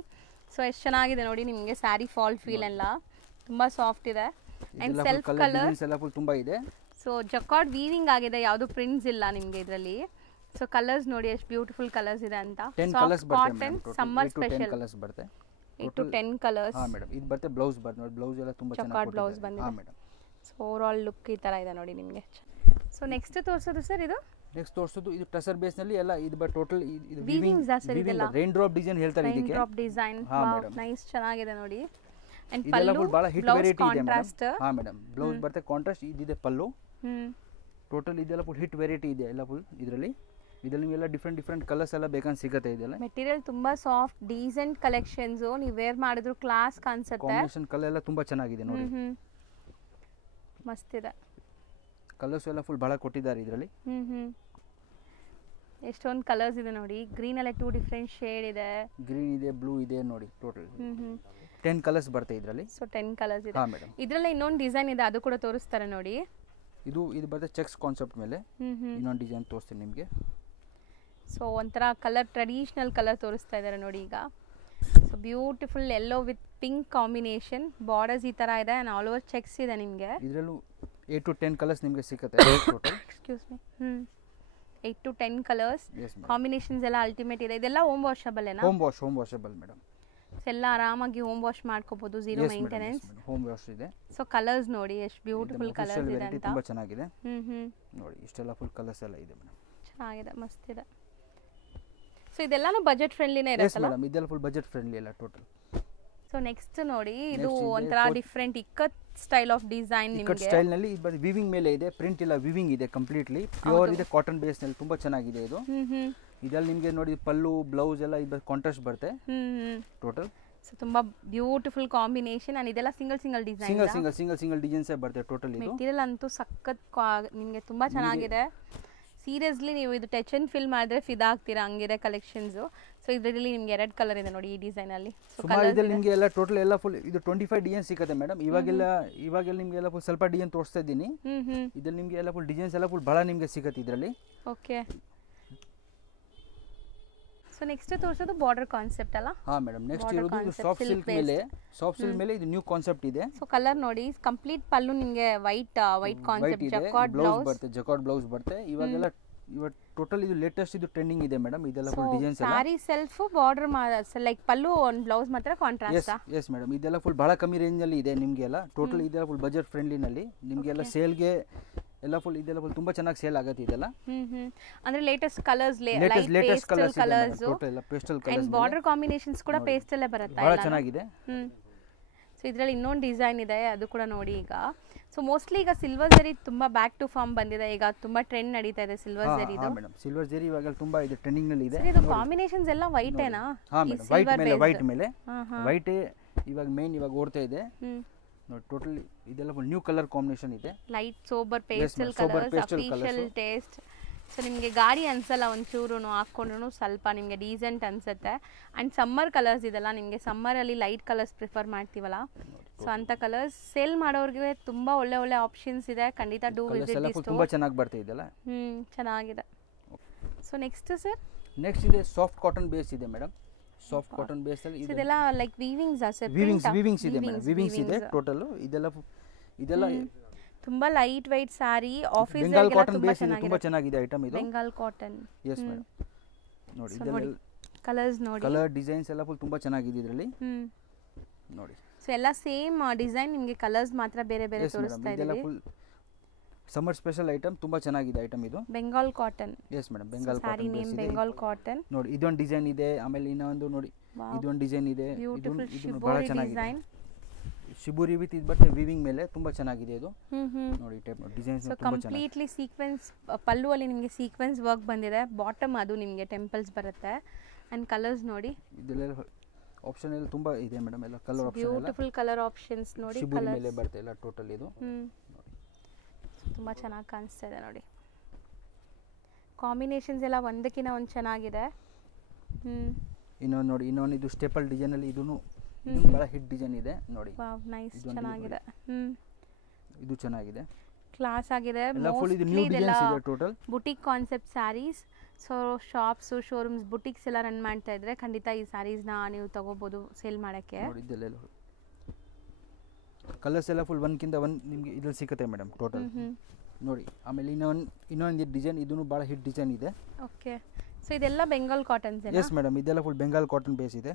So ಎಷ್ಟು ಚೆನ್ನಾಗಿದೆ ನೋಡಿ ನಿಮಗೆ. ಸ್ಯಾರಿ ಫಾಲ್ ಫೀಲ್ ಎಲ್ಲ ತುಂಬಾ ಸಾಫ್ಟ್ ಇದೆ. ಅಂಡ್ ಸೆಲ್ಫ್ ಕಲರ್ಸ್ ಎಲ್ಲ ಫುಲ್ ತುಂಬಾ ಇದೆ. ಸೊ ಜಕಾರ್ಡ್ ವೀವಿಂಗ್ ಆಗಿದೆ, ಯಾವುದು ಪ್ರಿಂಟ್ಸ್ ಇಲ್ಲ ನಿಮಗೆ ಇದರಲ್ಲಿ. ಸೊ ಕಲರ್ಸ್ ನೋಡಿ ಎಷ್ಟು ಬ್ಯೂಟಿಫುಲ್ ಕಲರ್ಸ್ ಇದೆ ಅಂತ. 10 ಕಲರ್ಸ್ ಬರುತ್ತೆ ಕಾಟನ್ ಸಮ್ಮರ್ ಸ್ಪೆಷಲ್. ಕಲರ್ಸ್ ಬರುತ್ತೆ. 8 to 10 ಕಲರ್ಸ್. ಹಾ ಮೇಡಂ, ಇದು ಬರುತ್ತೆ ಬ್ಲೌಸ್ ಬರುತ್ತೆ ನೋಡಿ. ಬ್ಲೌಸ್ ಎಲ್ಲ ತುಂಬಾ ಚೆನ್ನಾಗಿ ಜಕಾರ್ಡ್ ಬ್ಲೌಸ್ ಬಂದಿದೆ. ಹಾ madam. So over all look ಈ ತರ ಇದೆ ನೋಡಿ ನಿಮಗೆ. ಸೊ ನೆಕ್ಸ್ಟ್ ತೋರಿಸೋದು ಸರ್ ಇದು. ನೆಕ್ಸ್ಟ್ ತೋರಿಸೋದು ಇದು ಟಸರ್ ಬೇಸ್ ನಲ್ಲಿ ಎಲ್ಲ. ಇದು ಟೋಟಲ್ ಇದು ವೀವಿಂಗ್ಸ್ ಸರ್ ಇದೆಲ್ಲ. ರೈನ್ ಡ್ರಾಪ್ ಡಿಸೈನ್ ಹೇಳ್ತಾರೆ ಇದಕ್ಕೆ. Rain drop design. Wow, nice, ಚೆನ್ನಾಗಿದೆ ನೋಡಿ. ಅಂಡ್ ಇದೆಲ್ಲ ಪಲ್ಲು ಬಹಳ ಹಿಟ್ ವೆರೈಟಿ ಇದೆ ಮೇಡಂ. ಹಾ ಮೇಡಂ, ಬ್ಲೌಸ್ ಬರುತ್ತೆ ಕಾಂಟ್ರಾಸ್ಟ್. ಇದಿದೆ ಪಲ್ಲು. ಟೋಟಲ್ ಇದೆಲ್ಲ ಫುಲ್ ಹಿಟ್ ವೆರೈಟಿ ಇದೆ ಎಲ್ಲ ಫುಲ್ ಇದರಲ್ಲಿ. ಇದರಲ್ಲಿ ನಿಮಗೆಲ್ಲ ಡಿಫ್ರೆಂಟ್ ಕಲರ್ಸ್ ಎಲ್ಲ ಬೇಕಂತ ಸಿಗುತ್ತೆ. ಇದೆಲ್ಲ ಮೆಟೀರಿಯಲ್ ತುಂಬಾ ಸಾಫ್ಟ್ ಡೀಸೆಂಟ್ ಕಲೆಕ್ಷನ್ಸ್. ನೀವು ವೇರ್ ಮಾಡಿದ್ರು ಕ್ಲಾಸ್ ಕಾನ್ಸೆಪ್ಟ್. ಕಾಂಬಿನೇಷನ್ ಕಲರ್ ಎಲ್ಲ ತುಂಬಾ ಚೆನ್ನಾಗಿದೆ ನೋಡಿ. ಮಸ್ತ್ ಇದೆ. ಕಲರ್ಸ್ ಎಲ್ಲ ಫುಲ್ ಬಹಳ ಕೊಟ್ಟಿದ್ದಾರೆ ಇದರಲ್ಲಿ. ಎಷ್ಟೊಂದು ಕಲರ್ಸ್ ಇದೆ ನೋಡಿ. ಗ್ರೀನ್ ಅಲ್ಲಿ 2 ಡಿಫರೆಂಟ್ ಶೇಡ್ ಇದೆ. ಗ್ರೀನ್ ಇದೆ, ಬ್ಲೂ ಇದೆ ನೋಡಿ. ಟೋಟಲ್ 10 ಕಲರ್ಸ್ ಬರುತ್ತೆ ಇದರಲ್ಲಿ. ಸೊ 10 ಕಲರ್ಸ್ ಇದೆ. ಹಾ ಮೇಡಂ. ಇದರಲ್ಲಿ ಇನ್ನೊಂದು ಡಿಸೈನ್ ಇದೆ, ಅದು ಕೂಡ ತೋರಿಸ್ತಾರೆ ನೋಡಿ. ಇದು ಬರುತ್ತೆ ಚೆಕ್ಸ್ ಕಾನ್ಸೆಪ್ಟ್ ಮೇಲೆ. ಇನ್ನೊಂದು ಡಿಸೈನ್ ತೋರಿಸ್ತೀನಿ ನಿಮಗೆ. ಸೊ ಒಂಥರ ಕಲರ್, ಟ್ರೆಡಿಷನಲ್ ಕಲರ್ ತೋರಿಸ್ತಾ ಇದ್ದಾರೆ ನೋಡಿ ಈಗ. So beautiful yellow with pink combination. Borders ಈ ತರ ಇದೆ ಅಂಡ್ ಆಲ್ ಓವರ್ ಚೆಕ್ಸ್ ಇದೆ ನಿಮಗೆ. ಇದರಲ್ಲೂ 8 to 10 ಕಲರ್ಸ್ ನಿಮಗೆ ಸಿಗುತ್ತೆ total. Excuse me. 8 to 10 colours, combinations ಎಲ್ಲ ಅಲ್ಟಿಮೇಟ್ ಇದೆ. ಇದೆಲ್ಲ ಹೋಮ್ ವಾಷಬಲ್ ಏನಾ? Home washable madam. ಎಲ್ಲ ಆರಾಮಾಗಿ ಹೋಮ್ ವಾಶ್ ಮಾಡ್ಕೋಬಹುದು, ಝೀರೋ ಮೇಂಟೆನೆನ್ಸ್. ಹೋಮ್ ವಾಶ್ ಇದೆ. ಸೊ ಕಲರ್ಸ್ ನೋಡಿ ಎಷ್ಟು ಬ್ಯೂಟಿಫುಲ್ ಕಲರ್ಸ್ ಇದೆ ಅಂತ. ತುಂಬಾ ಚೆನ್ನಾಗಿದೆ. ನೋಡಿ ಇಷ್ಟೆಲ್ಲ ಫುಲ್ ಕಲರ್ಸ್ ಎಲ್ಲ ಇದೆ ಮೇಡಮ್. ಚೆನ್ನಾಗಿದೆ, ಮಸ್ತ್ ಇದೆ. ಸೊ ಇದೆಲ್ಲಾನು ಬಜೆಟ್ ಫ್ರೆಂಡ್ಲಿನೇ ಇರುತ್ತಲ್ಲ? ಮೇಡಮ್ ಇದೆಲ್ಲ ಫುಲ್ ಬಜೆಟ್ ಫ್ರೆಂಡ್ಲಿ ಎಲ್ಲ ಟೋಟಲ್. ಸೊ ನೆಕ್ಸ್ಟ್ ನೋಡಿ, ಇದು ಒಂಥರ different ikat style of design. ನಿಮಗೆ ಇಕ್ಕತ್ ಸ್ಟೈಲ್ ನಲ್ಲಿ ಇದು ವಿವಿಂಗ್ ಮೇಲೆ ಇದೆ, ಪ್ರಿಂಟ್ ಇಲ್ಲ, ವಿವಿಂಗ್ ಇದೆ, ಕಂಪ್ಲೀಟ್ಲಿ ಪ್ಯೂರ್ ಇದೆ, ಕಾಟನ್ ಬೇಸ್ ನಲ್ಲಿ ತುಂಬಾ ಚೆನ್ನಾಗಿದೆ ಇದು. ಇದರಲ್ಲಿ ನಿಮಗೆ ನೋಡಿ ಪಲ್ಲು ಬ್ಲೌಸ್ ಎಲ್ಲ ಇದು ಕಾಂಟ್ರಾಸ್ಟ್ ಬರುತ್ತೆ ಟೋಟಲ್. ಸೊ ತುಂಬಾ ಬ್ಯೂಟಿಫುಲ್ ಕಾಂಬಿನೇಷನ್. ಅಂಡ್ ಇದೆಲ್ಲ ಸಿಂಗಲ್ ಡಿಸೈನ್, ಸಿಂಗಲ್ ಡಿಸೈನ್ಸ್ ಬರುತ್ತೆ ಟೋಟಲ್. ಇದು ಮೆಟೀರಿಯಲ್ ಅಂತೂ ಸಖತ್ ನಿಮಗೆ ತುಂಬಾ ಚೆನ್ನಾಗಿದೆ. ಸೀರಿಯಸ್ಲಿ ನೀವು ಇದು ಟಚ್ ಅಂಡ್ ಫಿಲ್ ಮಾಡಿದ್ರೆ ಫಿದಾ ಆಗ್ತೀರಾ, ಹಂಗಿದೆ ಕಲೆಕ್ಷನ್ಸ್. ಸೊ ಇದರಲ್ಲಿ ನಿಮಗೆ 2 ಕಲರ್ ಇದೆ ನೋಡಿ ಈ ಡಿಸೈನ್ ಅಲ್ಲಿ. ಸುಮಾರು ಇದರಲ್ಲಿ ನಿಮಗೆ ಎಲ್ಲ ಟೋಟಲ್ ಎಲ್ಲ ಫುಲ್ ಇದು 25 ಡಿಸೈನ್ ಸಿಗುತ್ತೆ ಮೇಡಮ್. ಇವಾಗೆಲ್ಲ ನಿಮಗೆ ಎಲ್ಲ ಫುಲ್ ಸ್ವಲ್ಪ ಡಿಸೈನ್ ತೋರಿಸ್ತಾ ಇದ್ದೀನಿ. ಇದರಲ್ಲಿ ನಿಮಗೆ ಎಲ್ಲ ಫುಲ್ ಡಿಸೈನ್ಸ್ ಎಲ್ಲ ಫುಲ್ ಬಹಳ ನಿಮಗೆ ಸಿಗುತ್ತೆ ಇದರಲ್ಲಿ. ಓಕೆ. ಸೊ ನೆಕ್ಸ್ಟ್ ತೋರಿಸೋದು ಬಾರ್ಡರ್ ಕಾನ್ಸೆಪ್ಟ್ ಅಲ್ಲ? ಹಾ ಮೇಡಮ್, ನೆಕ್ಸ್ಟ್ ಇರೋದು ಇದು ಸಾಫ್ಟ್ ಸಿಲ್ಕ್ ಮೇಲೆ ಇದು ನ್ಯೂ ಕಾನ್ಸೆಪ್ಟ್ ಇದೆ. ಸೊ ಕಲರ್ ನೋಡಿ, ಕಂಪ್ಲೀಟ್ ಪಲ್ಲು ನಿಮಗೆ ವೈಟ್ ಕಾನ್ಸೆಪ್ಟ್, ಜಕಾರ್ಡ್ ಬ್ಲೌಸ್ ಬರುತ್ತೆ. ಇವಾಗ ಟೋಟಲ್ ಇದು ಲೇಟೆಸ್ಟ್ ಇದು ಟ್ರೆಂಡಿಂಗ್ ಇದೆ ಮೇಡಮ್. ಇದೆಲ್ಲ ಫುಲ್ ಡಿಸೈನ್ಸ್ ಎಲ್ಲ ಸಾರಿ ಸೆಲ್ಫ್ ಬಾರ್ಡರ್ ಲೈಕ್ ಪಲ್ಲು ಒಂದು ಬ್ಲೌಸ್ ಮಾತ್ರ ಕಾಂಟ್ರಾಸ್ಟ್. ಎಸ್ ಮೇಡಮ್, ಇದೆಲ್ಲ ಫುಲ್ ಬಹಳ ಕಮ್ಮಿ ರೇಂಜ್ ಅಲ್ಲಿ ಇದೆ ನಿಮಗೆ ಎಲ್ಲ. ಟೋಟಲ್ ಇದೆಲ್ಲ ಫುಲ್ ಬಜೆಟ್ ಫ್ರೆಂಡ್ಲಿ ನಲ್ಲಿ ನಿಮಗೆ ಎಲ್ಲ ಸೇಲ್ಗೆ ಎಲ್ಲ ಫುಲ್ ಇದೆಲ್ಲ ಫುಲ್ ತುಂಬಾ ಚೆನ್ನಾಗಿ ಸೇಲ್ ಆಗುತ್ತೆ ಇದೆಲ್ಲ. ಅಂದ್ರೆ latest colours, latest colours total ಎಲ್ಲ pastel colours. And border combinations ಕೂಡ ಪೇಸ್ಟಲ್ ಬರುತ್ತೆ, ಬಹಳ ಚೆನ್ನಾಗಿದೆ. ಸೊ ಇದರಲ್ಲಿ ಇನ್ನೊಂದು ಡಿಸೈನ್ ಇದೆ, ಅದು ಕೂಡ ನೋಡಿ ಈಗ. ಸೊ ಮೋಸ್ಟ್ಲಿ ಈಗ ಸಿಲ್ವರ್ ಜರಿ ತುಂಬಾ ಬ್ಯಾಕ್ ಟು ಫಾರ್ಮ್ ಬಂದಿದೆ, ಈಗ ತುಂಬಾ ಟ್ರೆಂಡ್ ನಡೀತಾ ಇದೆ ಸಿಲ್ವರ್ ಜರಿ. ಹಾ ಮೇಡಮ್, ಸಿಲ್ವರ್ ಜರಿ ಇವಾಗ ತುಂಬಾ ಇದೆ, ಟ್ರೆಂಡಿಂಗ್ ನಲ್ಲಿ ಇದೆ. ಇದು ಕಾಂಬಿನೇಷನ್ಸ್ ಎಲ್ಲ ವೈಟ್ ಏನಾ? ಹಾ ಮೇಡಮ್, ವೈಟ್ ಮೇಲೆ ವೈಟ್ ಇವಾಗ ಮೇನ್ ಇವಾಗ ಓಡ್ತಾ ಇದೆ ನೋಡಿ. ಟೋಟಲ್ ಇದೆಲ್ಲ ಫುಲ್ ನ್ಯೂ ಕಲರ್ ಕಾಂಬಿನೇಷನ್ ಇದೆ, light sober pastel colours, official taste. So ನಿಮಗೆ ಗಾಡಿ ಅನ್ಸಲ್ಲ ಒಂಚೂರು ಹಾಕ್ಕೊಂಡ್ರು, ಸ್ವಲ್ಪ ನಿಮಗೆ ಡೀಸೆಂಟ್ ಅನ್ಸುತ್ತೆ. ಆ್ಯಂಡ್ ಸಮ್ಮರ್ ಕಲರ್ಸ್ ಇದೆಲ್ಲ ನಿಮಗೆ ಸಮ್ಮರಲ್ಲಿ ಲೈಟ್ ಕಲರ್ಸ್ ಪ್ರಿಫರ್ ಮಾಡ್ತೀವಲ್ಲ, ಸೊ ಅಂಥ ಕಲರ್ಸ್ ಸೇಲ್ ಮಾಡೋರಿಗೆ ತುಂಬ ಒಳ್ಳೆ ಆಪ್ಷನ್ಸ್ ಇದೆ. ಖಂಡಿತ ಡೂ ವಿಸಿಟ್ ದಿಸ್ ಸ್ಟೋರ್. ತುಂಬ ಚೆನ್ನಾಗಿ ಬರ್ತಾ ಇದೆಲ್ಲ. ಚೆನ್ನಾಗಿದೆ. ಸೊ ನೆಕ್ಸ್ಟ್ ಸರ್, ನೆಕ್ಸ್ಟ್ ಇದೆ ಸಾಫ್ಟ್ ಕಾಟನ್ ಬೇಸ್ ಇದೆ ಮೇಡಮ್. ಸಾಫ್ಟ್ ಕಾಟನ್ ಬೇಸ್ ಅಲ್ಲಿ ಇದೆಲ್ಲ ಲೈಕ್ ವೀವಿಂಗ್ಸ್ ಸರ್? ವೀವಿಂಗ್ಸ್ ಇದೆ ಮೇಡಮ್, ವೀವಿಂಗ್ಸ್ ಇದೆ ಟೋಟಲ್. ಇದೆಲ್ಲ ತುಂಬಾ ಲೈಟ್ ವೈಟ್ ಸಾರಿ, ಆಫೀಸ್ ಬೆಂಗಾಲ್ ಕಾಟನ್ ಬೇಸ್ ಇದೆ, ತುಂಬಾ ಚೆನ್ನಾಗಿದೆ ಐಟಮ್ ಇದು. Bengal cotton, yes madam. ನೋಡಿ ಇದೆಲ್ಲ ಕಲರ್ಸ್ ನೋಡಿ, ಕಲರ್ ಡಿಸೈನ್ಸ್ ಎಲ್ಲ ಫುಲ್ ತುಂಬಾ ಚೆನ್ನಾಗಿದೆ ಇದರಲ್ಲಿ ನೋಡಿ. ಸೊ ಎಲ್ಲ ಸೇಮ್ ಡಿಸೈನ್, ನಿಮಗೆ ಕಲರ್ಸ್ ಮಾತ್ರ ಬೇರೆ ಬೇರೆ ತೋರಿಸ್ತಾ ಇದ್ದೀವಿ. ಫುಲ್ ಸಮ್ಮರ್ ಸ್ಪೆಷಲ್ ಐಟಮ್, ತುಂಬಾ ಚೆನ್ನಾಗಿದೆ ಐಟಮ್ ಇದು. Bengal cotton. Yes madam, Bengal cotton sari name Bengal cotton. ನೋಡಿ ಇದೊಂದು ಡಿಸೈನ್ ಇದೆ, ಆಮೇಲೆ ಇನ್ನೊಂದು ನೋಡಿ ಇದೊಂದು ಡಿಸೈನ್ ಇದೆ. ಇದು ಬಹಳ ಚೆನ್ನಾಗಿದೆ, ಶಿಬುರಿ ವಿತ್ ಇದು ಬರುತ್ತೆ ವೀವಿಂಗ್ ಮೇಲೆ, ತುಂಬಾ ಚೆನ್ನಾಗಿದೆ ಇದು. ನೋಡಿ ಟೈಪ್ ಡಿಸೈನ್ಸ್ ತುಂಬಾ ಚೆನ್ನಾಗಿದೆ. ಕಂಪ್ಲೀಟ್ಲಿ ಸೀಕ್ವೆನ್ಸ್ ಪಲ್ಲು ಅಲ್ಲಿ ನಿಮಗೆ ಸೀಕ್ವೆನ್ಸ್ ವರ್ಕ್ ಬಂದಿದೆ. ಬಾಟಮ್ ಅದು ನಿಮಗೆ ಟೆಂಪಲ್ಸ್ ಬರುತ್ತೆ. ಅಂಡ್ ಕಲರ್ಸ್ ನೋಡಿ, ಇದೆಲ್ಲ ಆಪ್ಷನ್ ಎಲ್ಲ ತುಂಬಾ ಇದೆ ಮೇಡಮ್. ಎಲ್ಲ ಕಲರ್ ಆಪ್ಷನ್ ಎಲ್ಲ ಬ್ಯೂಟಿಫುಲ್ ಕಲರ್ ಆಪ್ಷನ್ಸ್ ನೋಡಿ. ಶಿಬುರಿ ಮೇಲೆ ಬರುತ್ತೆ ಎಲ್ಲ ಟೋಟಲ್ ಇದು. ತುಂಬಾ ಚೆನ್ನಾಗಿ ಕಾಣಿಸ್ತಾ ಇದೆ ನೋಡಿ. ಕಾಂಬಿನೇಷನ್ಸ್ ಎಲ್ಲ ಒಂದಕ್ಕಿಂತ ಒಂದು ಚೆನ್ನಾಗಿದೆ. ಇನ್ನೊಂದು ನೋಡಿ, ಇನ್ನೊಂದು ಇದು ಸ್ಟೇಪಲ್ ಡಿಸೈನ್ ಅಲ್ಲಿ ಇದೂನು ಬಹಳ ಹಿಟ್ ಡಿಸೈನ್ ಇದೆ ನೋಡಿ. ವಾವ್, ನೈಸ್, ಚೆನ್ನಾಗಿದೆ. ಇದು ಚೆನ್ನಾಗಿದೆ, ಕ್ಲಾಸ್ ಆಗಿದೆ. ಫುಲ್ ಇದು ನ್ಯೂ ಡಿಸೈನ್ಸ್ ಇದೆ total. Boutique concept saris. So shops, showrooms, boutiques ಎಲ್ಲ ರನ್ ಮಾಡ್ತಾ ಇದ್ರೆ ಖಂಡಿತ ಈ ಸ್ಯಾರೀಸ್ನ ನೀವು ತಗೋಬಹುದು ಸೇಲ್ ಮಾಡೋಕ್ಕೆ. ನೋಡಿ ಇದೆಲ್ಲ ಕಲರ್ಸ್ ಎಲ್ಲ ಫುಲ್ ಒಂದ್ಕಿಂತ ಒಂದು ನಿಮಗೆ ಇದ್ರಲ್ಲಿ ಸಿಗುತ್ತೆ ಮೇಡಮ್ ಟೋಟಲ್ ನೋಡಿ. ಆಮೇಲೆ ಇನ್ನೊಂದು ಡಿಸೈನ್, ಇದೂ ಭಾಳ ಹಿಟ್ ಡಿಸೈನ್ ಇದೆ. ಓಕೆ. ಸೊ ಇದೆಲ್ಲ ಬೆಂಗಾಲ್ ಕಾಟನ್ಸ್? ಎಸ್ ಮೇಡಮ್, ಇದೆಲ್ಲ ಫುಲ್ ಬೆಂಗಾಲ್ ಕಾಟನ್ ಬೇಸ್ ಇದೆ.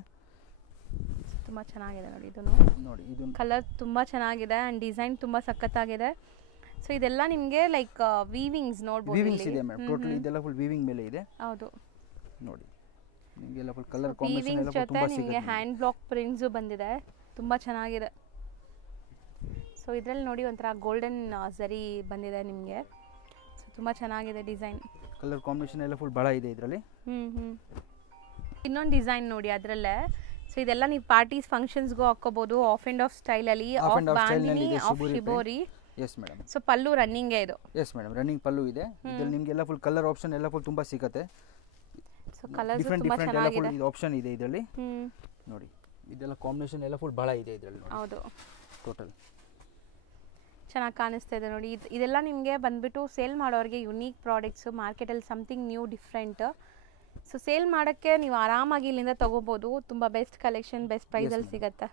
ತುಂಬ ಚೆನ್ನಾಗಿದೆ ನೋಡಿ. ಇದು ನೋಡಿ, ಇದು ಕಲರ್ ತುಂಬ ಚೆನ್ನಾಗಿದೆ ಆ್ಯಂಡ್ ಡಿಸೈನ್ ತುಂಬ ಸಖತ್ತಾಗಿದೆ. ಸೊ ಇದೆಲ್ಲ ನಿಮಗೆ ಲೈಕ್ ವೀವಿಂಗ್ಸ್ ನೋಡ್ಬೋದು. ವೀವಿಂಗ್ಸ್ ಇದೆ ಮೇಡಮ್ ಟೋಟಲ್. ಇದೆಲ್ಲ ಫುಲ್ ವೀವಿಂಗ್ ಮೇಲೆ ಇದೆ. ಹೌದು ನೋಡಿ, ನಿಮಗೆಲ್ಲ ಫುಲ್ ಕಲರ್ ಕಾಂಬಿನೇಷನ್ ಎಲ್ಲ ಜೊತೆ ನಿಮಗೆ ಹ್ಯಾಂಡ್ ಬ್ಲಾಕ್ ಪ್ರಿಂಟ್ಸು ಬಂದಿದೆ, ತುಂಬ ಚೆನ್ನಾಗಿದೆ. ಸೊ ಇದರಲ್ಲಿ ನೋಡಿ ಒಂಥರ ಗೋಲ್ಡನ್ ಝರಿ ಬಂದಿದೆ ನಿಮಗೆ. ಸೊ ತುಂಬ ಚೆನ್ನಾಗಿದೆ ಡಿಸೈನ್, ಕಲರ್ ಕಾಂಬಿನೇಷನ್ ಎಲ್ಲ ಫುಲ್ ಭಾಳ ಇದೆ ಇದರಲ್ಲಿ. ಇನ್ನೊಂದು ಡಿಸೈನ್ ನೋಡಿ ಅದರಲ್ಲೇ. ಸೊ ಇದೆಲ್ಲ ನೀವು ಪಾರ್ಟೀಸ್ ಫಂಕ್ಷನ್ಸ್ಗೂ ಹಾಕೋಬಹುದು. ಆಫ್ ಆ್ಯಂಡ್ ಆಫ್ ಸ್ಟೈಲಲ್ಲಿ, of bandhani, of shibori. Yes madam. So pallu running ಇದು. ಎಸ್ ಮೇಡಮ್, ರನ್ನಿಂಗ್ ಪಲ್ಲು ಇದೆ. ಇದರಲ್ಲಿ ನಿಮಗೆಲ್ಲ ಫುಲ್ ಕಲರ್ ಆಪ್ಷನ್ ಎಲ್ಲ ಫುಲ್ ತುಂಬಾ ಸಿಗುತ್ತೆ. ಸೊ ಕಲರ್ಸ್ ಡಿಫರೆಂಟ್ ತುಂಬಾ ಚೆನ್ನಾಗಿದೆ. ಇದು ಆಪ್ಷನ್ ಇದೆ ಇದರಲ್ಲಿ ನೋಡಿ. ಇದೆಲ್ಲ ಕಾಂಬಿನೇಷನ್ ಎಲ್ಲ ಫುಲ್ ಭಾಳ ಇದೆ ಇದರಲ್ಲಿ ನೋಡಿ. ಹೌದು, ಟೋಟಲ್ ಚೆನ್ನಾಗಿ ಕಾಣಿಸ್ತಾ ಇದೆ ನೋಡಿ. ಇದೆಲ್ಲ ನಿಮಗೆ ಬಂದ್ಬಿಟ್ಟು ಸೇಲ್ ಮಾಡೋರಿಗೆ ಯುನೀಕ್ ಪ್ರಾಡಕ್ಟ್ಸು, ಮಾರ್ಕೆಟಲ್ಲಿ something new different. So sale ಮಾಡೋಕ್ಕೆ ನೀವು ಆರಾಮಾಗಿ ಇಲ್ಲಿಂದ ತೊಗೋಬೋದು. ತುಂಬ ಬೆಸ್ಟ್ ಕಲೆಕ್ಷನ್, ಬೆಸ್ಟ್ ಪ್ರೈಸಲ್ಲಿ ಸಿಗುತ್ತೆ.